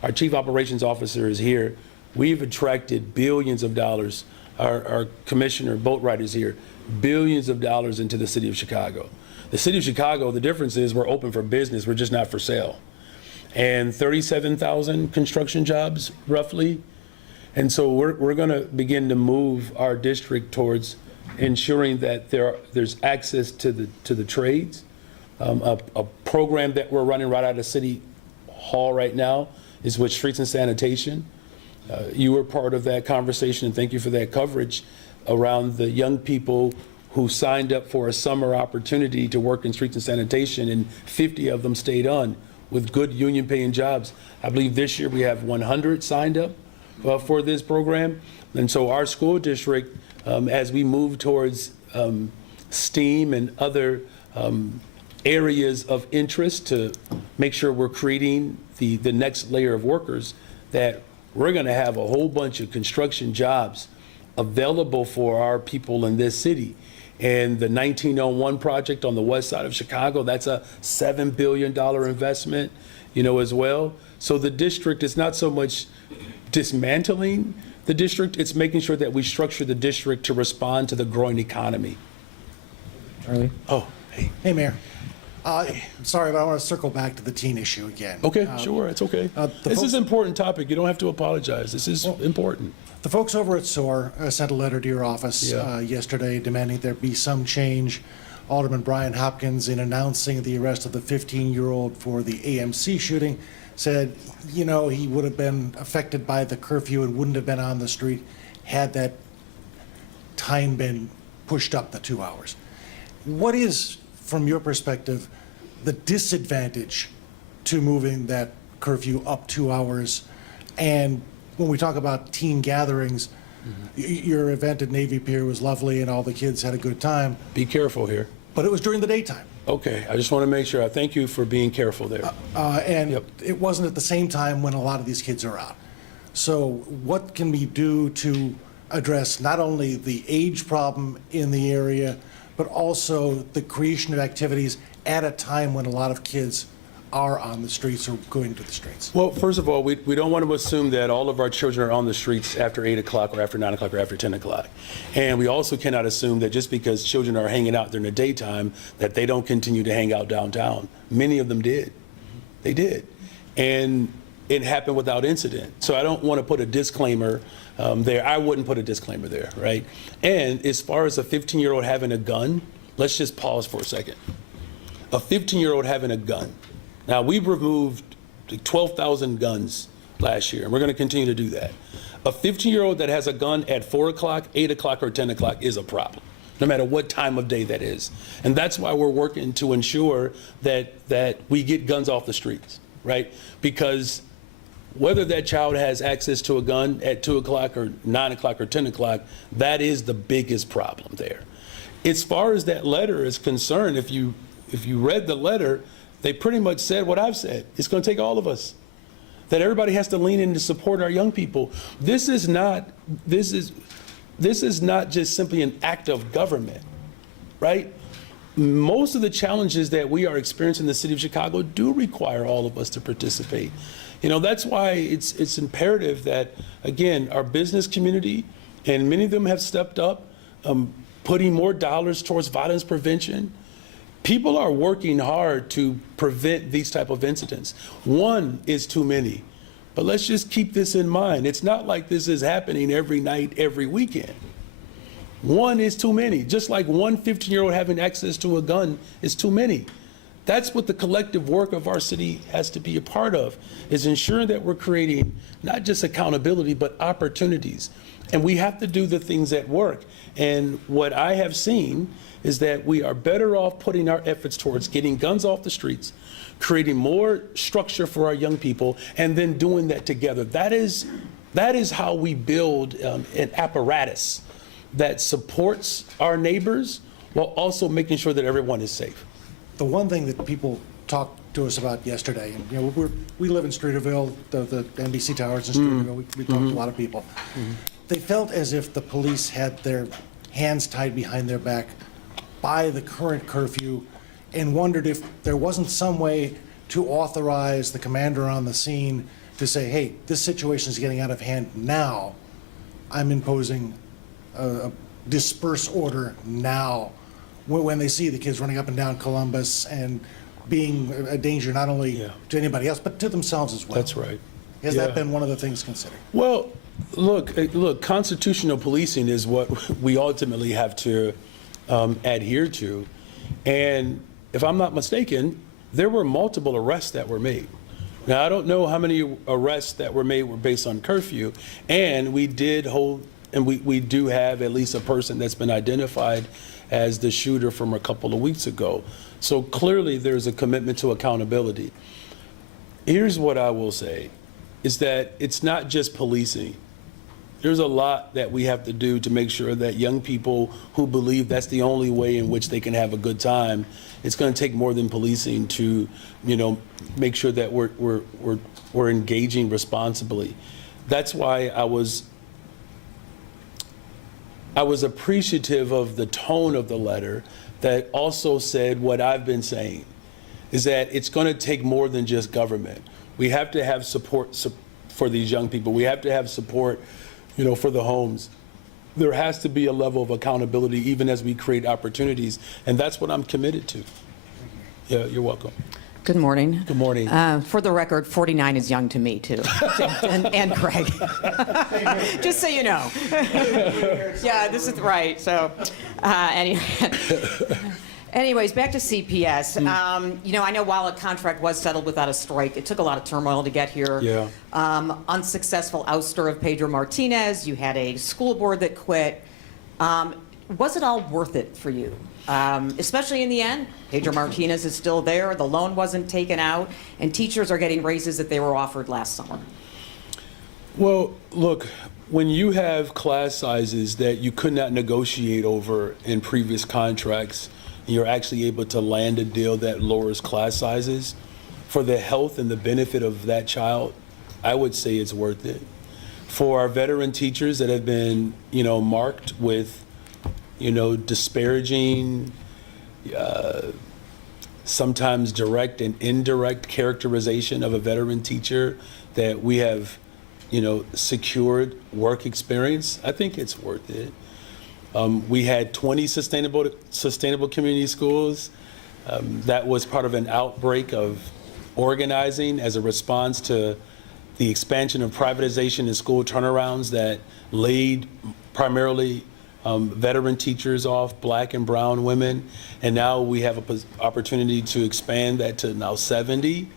Our Chief Operations Officer is here. We've attracted billions of dollars. Our Commissioner Boatwright is here. Billions of dollars into the city of Chicago. The city of Chicago, the difference is we're open for business, we're just not for sale. And 37,000 construction jobs, roughly. And so we're going to begin to move our district towards ensuring that there's access to the trades. A program that we're running right out of City Hall right now is with Streets and Sanitation. You were part of that conversation, and thank you for that coverage around the young people who signed up for a summer opportunity to work in streets and sanitation, and 50 of them stayed on with good union paying jobs. I believe this year we have 100 signed up for this program. And so our school district, as we move towards STEAM and other areas of interest to make sure we're creating the next layer of workers, that we're going to have a whole bunch of construction jobs available for our people in this city. And the 1901 project on the west side of Chicago, that's a $7 billion investment, as well. So the district is not so much dismantling the district, it's making sure that we structure the district to respond to the growing economy. Charlie? Oh, hey. Hey, Mayor. I'm sorry, but I want to circle back to the teen issue again. Okay, sure, it's okay. This is an important topic. You don't have to apologize. This is important. The folks over at SOAR sent a letter to your office yesterday demanding there be some change. Alderman Brian Hopkins, in announcing the arrest of the 15-year-old for the AMC shooting, said, he would have been affected by the curfew and wouldn't have been on the street had that time been pushed up the 2 hours. What is, from your perspective, the disadvantage to moving that curfew up 2 hours? And when we talk about teen gatherings, your event at Navy Pier was lovely and all the kids had a good time. Be careful here. But it was during the daytime. Okay, I just want to make sure. I thank you for being careful there. And it wasn't at the same time when a lot of these kids are out. So what can we do to address not only the age problem in the area, but also the creation of activities at a time when a lot of kids are on the streets or going to the streets? Well, first of all, we don't want to assume that all of our children are on the streets after 8 o'clock or after 9 o'clock or after 10 o'clock. And we also cannot assume that just because children are hanging out during the daytime, that they don't continue to hang out downtown. Many of them did. They did. And it happened without incident. So I don't want to put a disclaimer there. I wouldn't put a disclaimer there, right? And as far as a 15-year-old having a gun, let's just pause for a second. A 15-year-old having a gun. Now, we've removed 12,000 guns last year, and we're going to continue to do that. A 15-year-old that has a gun at 4 o'clock, 8 o'clock, or 10 o'clock is a problem, no matter what time of day that is. And that's why we're working to ensure that we get guns off the streets, right? Because whether that child has access to a gun at 2 o'clock or 9 o'clock or 10 o'clock, that is the biggest problem there. As far as that letter is concerned, if you read the letter, they pretty much said what I've said. It's going to take all of us. That everybody has to lean in to support our young people. This is not just simply an act of government, right? Most of the challenges that we are experiencing in the city of Chicago do require all of us to participate. That's why it's imperative that, again, our business community, and many of them have stepped up, putting more dollars towards violence prevention. People are working hard to prevent these type of incidents. One is too many, but let's just keep this in mind. It's not like this is happening every night, every weekend. One is too many. Just like one 15-year-old having access to a gun is too many. That's what the collective work of our city has to be a part of, is ensuring that we're creating not just accountability, but opportunities. And we have to do the things that work. And what I have seen is that we are better off putting our efforts towards getting guns off the streets, creating more structure for our young people, and then doing that together. That is how we build an apparatus that supports our neighbors while also making sure that everyone is safe. The one thing that people talked to us about yesterday, and we live in Streeterville, the NBC Towers in Streeterville, we talked to a lot of people. They felt as if the police had their hands tied behind their back by the current curfew, and wondered if there wasn't some way to authorize the commander on the scene to say, hey, this situation is getting out of hand now. I'm imposing a disperse order now, when they see the kids running up and down Columbus and being a danger not only to anybody else, but to themselves as well. That's right. Has that been one of the things considered? Well, look, constitutional policing is what we ultimately have to adhere to. And if I'm not mistaken, there were multiple arrests that were made. Now, I don't know how many arrests that were made were based on curfew, and we did hold, and we do have at least a person that's been identified as the shooter from a couple of weeks ago. So clearly there's a commitment to accountability. Here's what I will say, is that it's not just policing. There's a lot that we have to do to make sure that young people who believe that's the only way in which they can have a good time, it's going to take more than policing to, make sure that we're engaging responsibly. That's why I was appreciative of the tone of the letter that also said what I've been saying, is that it's going to take more than just government. We have to have support for these young people. We have to have support, for the homes. There has to be a level of accountability even as we create opportunities, and that's what I'm committed to. Yeah, you're welcome. Good morning. Good morning. For the record, 49 is young to me, too. and Craig. Just so you know. Yeah, this is right. So, anyways, back to CPS. I know while a contract was settled without a strike, it took a lot of turmoil to get here. Yeah. Unsuccessful ouster of Pedro Martinez. You had a school board that quit. Was it all worth it for you? Especially in the end, Pedro Martinez is still there, the loan wasn't taken out, and teachers are getting raises that they were offered last summer. Well, look, when you have class sizes that you could not negotiate over in previous contracts, and you're actually able to land a deal that lowers class sizes, for the health and the benefit of that child, I would say it's worth it. For our veteran teachers that have been, marked with disparaging, sometimes direct and indirect characterization of a veteran teacher, that we have, secured work experience, I think it's worth it. We had 20 sustainable community schools. That was part of an outbreak of organizing as a response to the expansion of privatization and school turnarounds that laid primarily veteran teachers off, Black and brown women, and now we have an opportunity to expand that to now 70.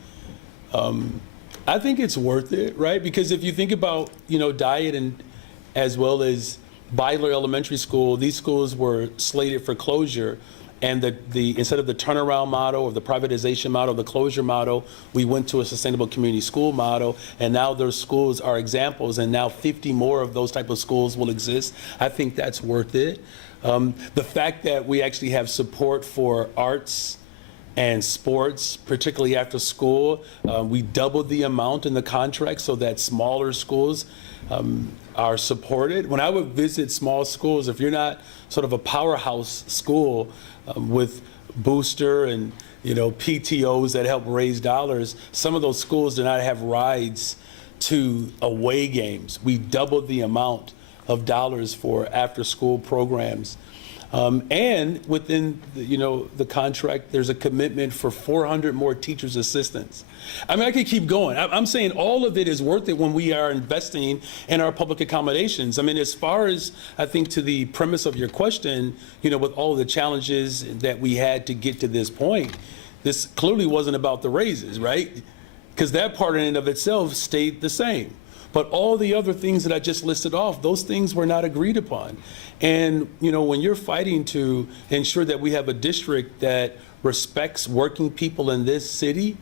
I think it's worth it, right? Because if you think about, diet and as well as Beidler Elementary School, these schools were slated for closure, and the instead of the turnaround model or the privatization model, the closure model, we went to a sustainable community school model, and now those schools are examples, and now 50 more of those type of schools will exist. I think that's worth it. The fact that we actually have support for arts and sports, particularly after school, we doubled the amount in the contract so that smaller schools are supported. When I would visit small schools, if you're not sort of a powerhouse school with booster and PTOs that help raise dollars, some of those schools do not have rides to away games. We doubled the amount of dollars for after-school programs. And within the contract, there's a commitment for 400 more teachers' assistants. I mean, I could keep going. I'm saying all of it is worth it when we are investing in our public accommodations. I mean, as far as I think to the premise of your question, with all of the challenges that we had to get to this point, this clearly wasn't about the raises, right? Because that part in and of itself stayed the same. But all the other things that I just listed off, those things were not agreed upon. And, when you're fighting to ensure that we have a district that respects working people in this city,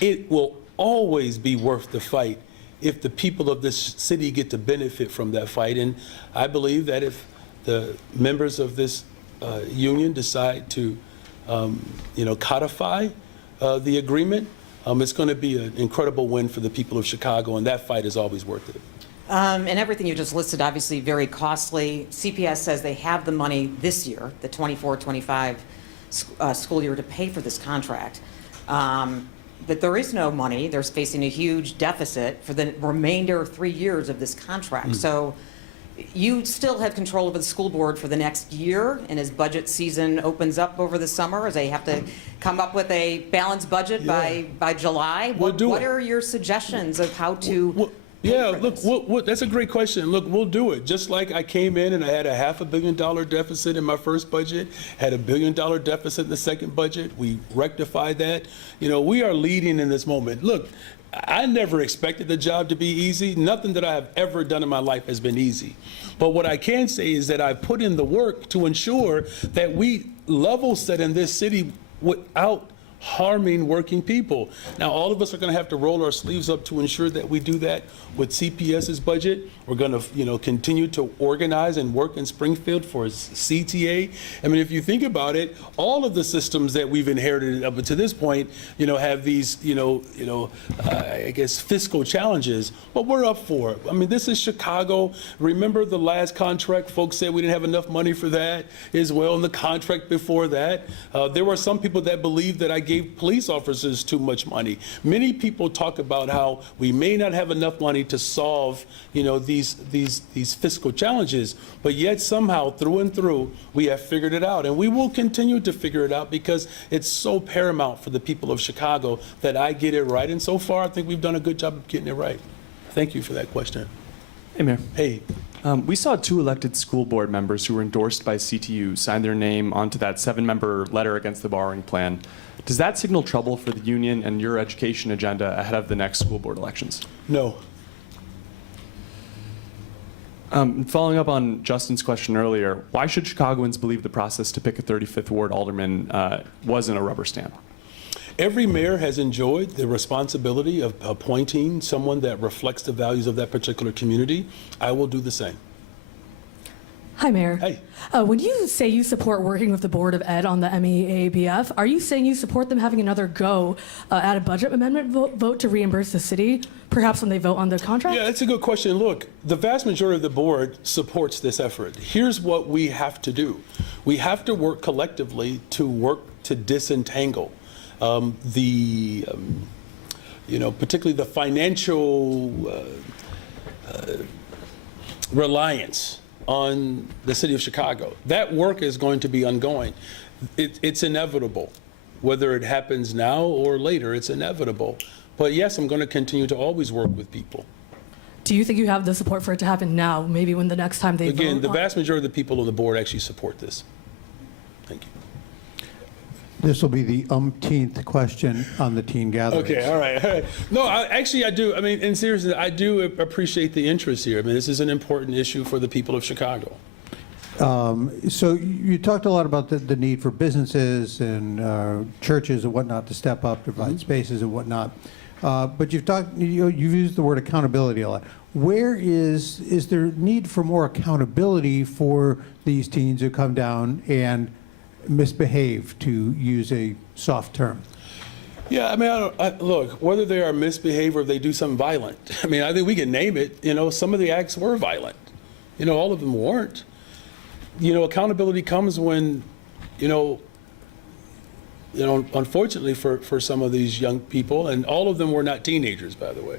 it will always be worth the fight if the people of this city get to benefit from that fight. And I believe that if the members of this union decide to, codify the agreement, it's going to be an incredible win for the people of Chicago, and that fight is always worth it. And everything you just listed, obviously very costly. CPS says they have the money this year, the 24-25 school year, to pay for this contract. But there is no money. They're facing a huge deficit for the remainder of 3 years of this contract. So you still have control over the school board for the next year, and as budget season opens up over the summer, as they have to come up with a balanced budget by July. What are your suggestions of how to? Look, that's a great question. Look, we'll do it. Just like I came in and I had a $500 million deficit in my first budget, had $1 billion deficit in the second budget. We rectified that. We are leading in this moment. Look, I never expected the job to be easy. Nothing that I have ever done in my life has been easy. But what I can say is that I put in the work to ensure that we level set in this city without harming working people. Now, all of us are going to have to roll our sleeves up to ensure that we do that with CPS's budget. We're going to, continue to organize and work in Springfield for CTA. I mean, if you think about it, all of the systems that we've inherited up to this point, have these, I guess, fiscal challenges. But we're up for it. I mean, this is Chicago. Remember the last contract? Folks said we didn't have enough money for that as well. And the contract before that, there were some people that believed that I gave police officers too much money. Many people talk about how we may not have enough money to solve, these fiscal challenges, but yet somehow through and through we have figured it out, and we will continue to figure it out because it's so paramount for the people of Chicago that I get it right. And so far, I think we've done a good job of getting it right. Thank you for that question. Hey, Mayor. Hey. We saw 2 elected school board members who were endorsed by CTU sign their name onto that 7-member letter against the borrowing plan. Does that signal trouble for the union and your education agenda ahead of the next school board elections? No. Following up on Justin's question earlier, why should Chicagoans believe the process to pick a 35th Ward alderman wasn't a rubber stamp? Every mayor has enjoyed the responsibility of appointing someone that reflects the values of that particular community. I will do the same. Hi, Mayor. Hey. When you say you support working with the Board of Ed on the MEABF, are you saying you support them having another go at a budget amendment vote to reimburse the city, perhaps when they vote on the contract? Yeah, that's a good question. Look, the vast majority of the board supports this effort. Here's what we have to do. We have to work collectively to work to disentangle particularly the financial reliance on the city of Chicago. That work is going to be ongoing. It's inevitable. Whether it happens now or later, it's inevitable. But yes, I'm going to continue to always work with people. Do you think you have the support for it to happen now, maybe when the next time they vote? Again, the vast majority of the people on the board actually support this. Thank you. This will be the umpteenth question on the teen gatherings. Okay, all right. No, I do. I mean, and seriously, I do appreciate the interest here. I mean, this is an important issue for the people of Chicago. So you talked a lot about the need for businesses and churches and whatnot to step up, to provide spaces and whatnot. But you've used the word accountability a lot. Where is there need for more accountability for these teens who come down and misbehave, to use a soft term? Yeah, I mean, look, whether they are misbehave or they do something violent, I mean, I think we can name it. Some of the acts were violent. All of them weren't. Accountability comes when, unfortunately for some of these young people, and all of them were not teenagers, by the way,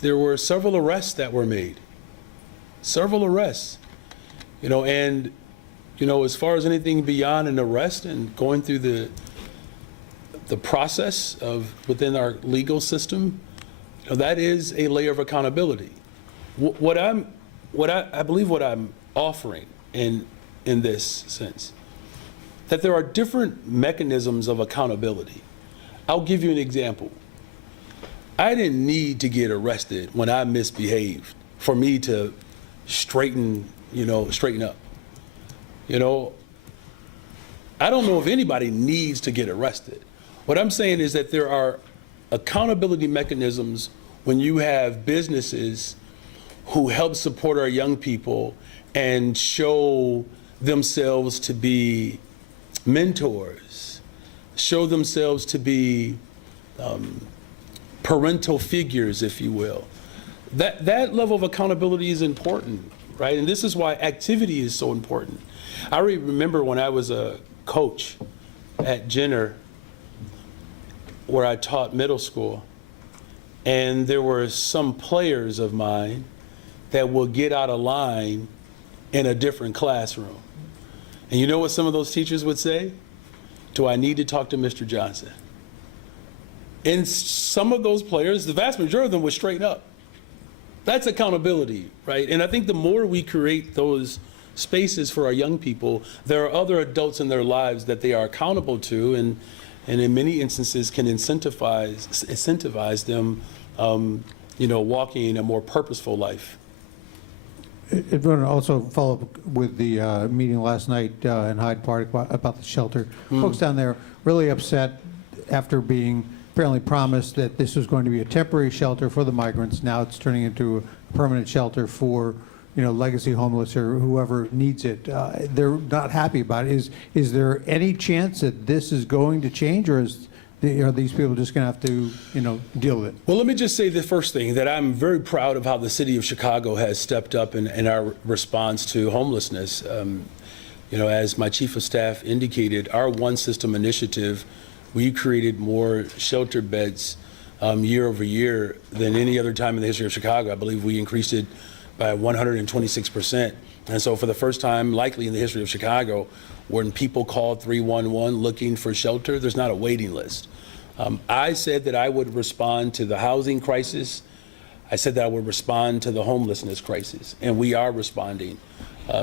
there were several arrests that were made. Several arrests. And as far as anything beyond an arrest and going through the process of within our legal system, that is a layer of accountability. I believe what I'm offering in this sense, that there are different mechanisms of accountability. I'll give you an example. I didn't need to get arrested when I misbehaved for me to straighten up. I don't know if anybody needs to get arrested. What I'm saying is that there are accountability mechanisms when you have businesses who help support our young people and show themselves to be mentors, show themselves to be parental figures, if you will. That level of accountability is important, right? And this is why activity is so important. I remember when I was a coach at Jenner, where I taught middle school, and there were some players of mine that would get out of line in a different classroom. And you know what some of those teachers would say? Do I need to talk to Mr. Johnson? And some of those players, the vast majority of them would straighten up. That's accountability, right? And I think the more we create those spaces for our young people, there are other adults in their lives that they are accountable to, and and in many instances can incentivize them, walking a more purposeful life. I want to also follow up with the meeting last night in Hyde Park about the shelter. Folks down there really upset after being apparently promised that this was going to be a temporary shelter for the migrants. Now it's turning into a permanent shelter for, legacy homeless or whoever needs it. They're not happy about it. Is there any chance that this is going to change, or are these people just going to have to, deal with it? Well, let me just say the first thing, that I'm very proud of how the city of Chicago has stepped up in our response to homelessness. As my chief of staff indicated, our One System initiative, we created more shelter beds year over year than any other time in the history of Chicago. I believe we increased it by 126%. And so for the first time, likely in the history of Chicago, when people call 311 looking for shelter, there's not a waiting list. I said that I would respond to the housing crisis. I said that I would respond to the homelessness crisis, and we are responding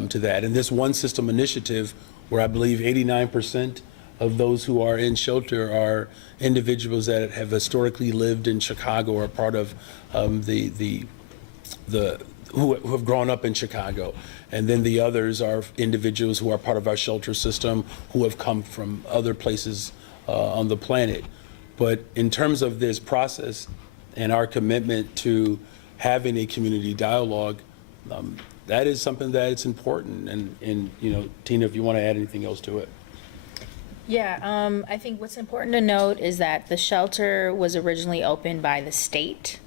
to that. And this One System initiative, where I believe 89% of those who are in shelter are individuals that have historically lived in Chicago or part of who have grown up in Chicago. And then the others are individuals who are part of our shelter system who have come from other places on the planet. But in terms of this process and our commitment to having a community dialogue, that is something that it's important. And Tina, if you want to add anything else to it. Yeah, I think what's important to note is that the shelter was originally opened by the state.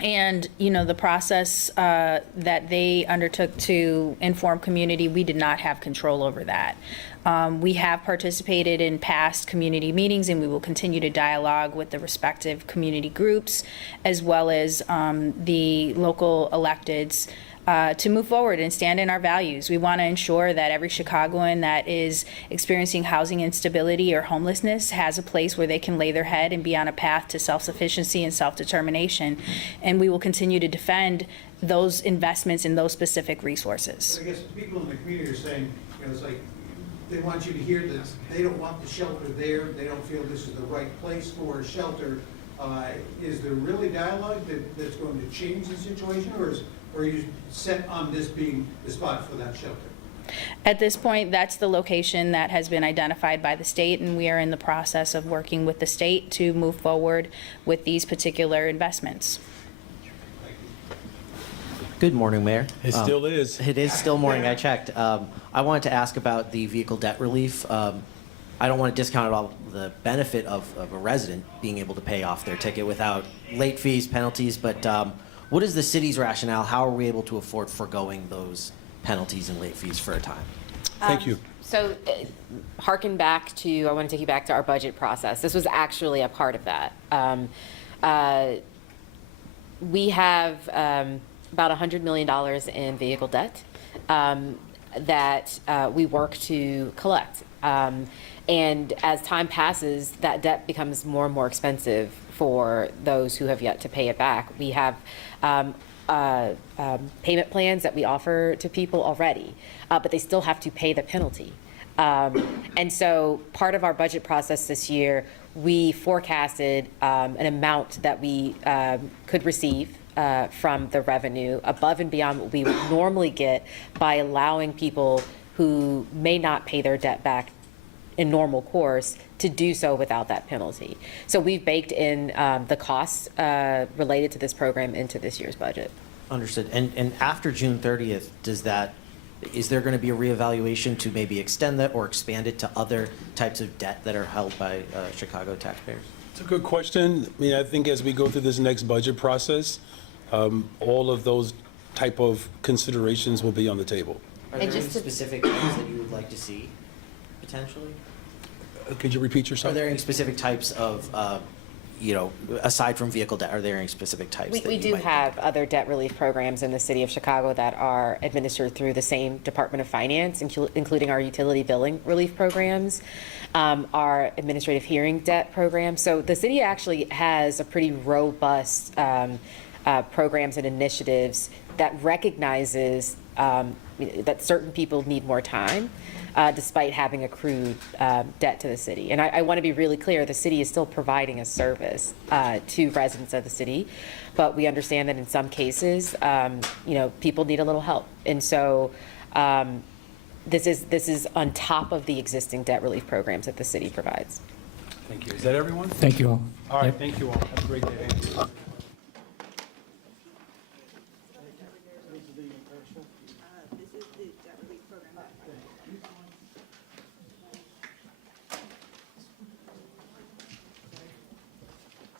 And, the process that they undertook to inform community, we did not have control over that. We have participated in past community meetings, and we will continue to dialogue with the respective community groups, as well as the local electeds, to move forward and stand in our values. We want to ensure that every Chicagoan that is experiencing housing instability or homelessness has a place where they can lay their head and be on a path to self-sufficiency and self-determination. And we will continue to defend those investments in those specific resources. I guess people in the community are saying, it's like, they want you to hear that they don't want the shelter there, they don't feel this is the right place for a shelter. Is there really dialogue that's going to change the situation, or are you set on this being the spot for that shelter? At this point, that's the location that has been identified by the state, and we are in the process of working with the state to move forward with these particular investments. Good morning, Mayor. It still is. It is still morning. I checked. I wanted to ask about the vehicle debt relief. I don't want to discount at all the benefit of a resident being able to pay off their ticket without late fees, penalties, but what is the city's rationale? How are we able to afford foregoing those penalties and late fees for a time? Thank you. So harken back to, I want to take you back to our budget process. This was actually a part of that. We have about $100 million in vehicle debt that we work to collect. And as time passes, that debt becomes more and more expensive for those who have yet to pay it back. We have payment plans that we offer to people already, but they still have to pay the penalty. And so part of our budget process this year, we forecasted an amount that we could receive from the revenue above and beyond what we would normally get by allowing people who may not pay their debt back in normal course to do so without that penalty. So we've baked in the costs related to this program into this year's budget. Understood. And after June 30th, is there going to be a reevaluation to maybe extend that or expand it to other types of debt that are held by Chicago taxpayers? It's a good question. I mean, I think as we go through this next budget process, all of those type of considerations will be on the table. Are there any specific things that you would like to see, potentially? Could you repeat yourself? Are there any specific types of, aside from vehicle debt, are there any specific types that We you do might have other debt relief programs in the city of Chicago that are administered through the same Department of Finance, including our utility billing relief programs, our administrative hearing debt program. So the city actually has a pretty robust programs and initiatives that recognizes that certain people need more time, despite having accrued debt to the city. And I want to be really clear, the city is still providing a service to residents of the city, but we understand that in some cases, people need a little help. And so this is on top of the existing debt relief programs that the city provides. Thank you. Is that everyone? Thank you all. All right, thank you all. Have a great day.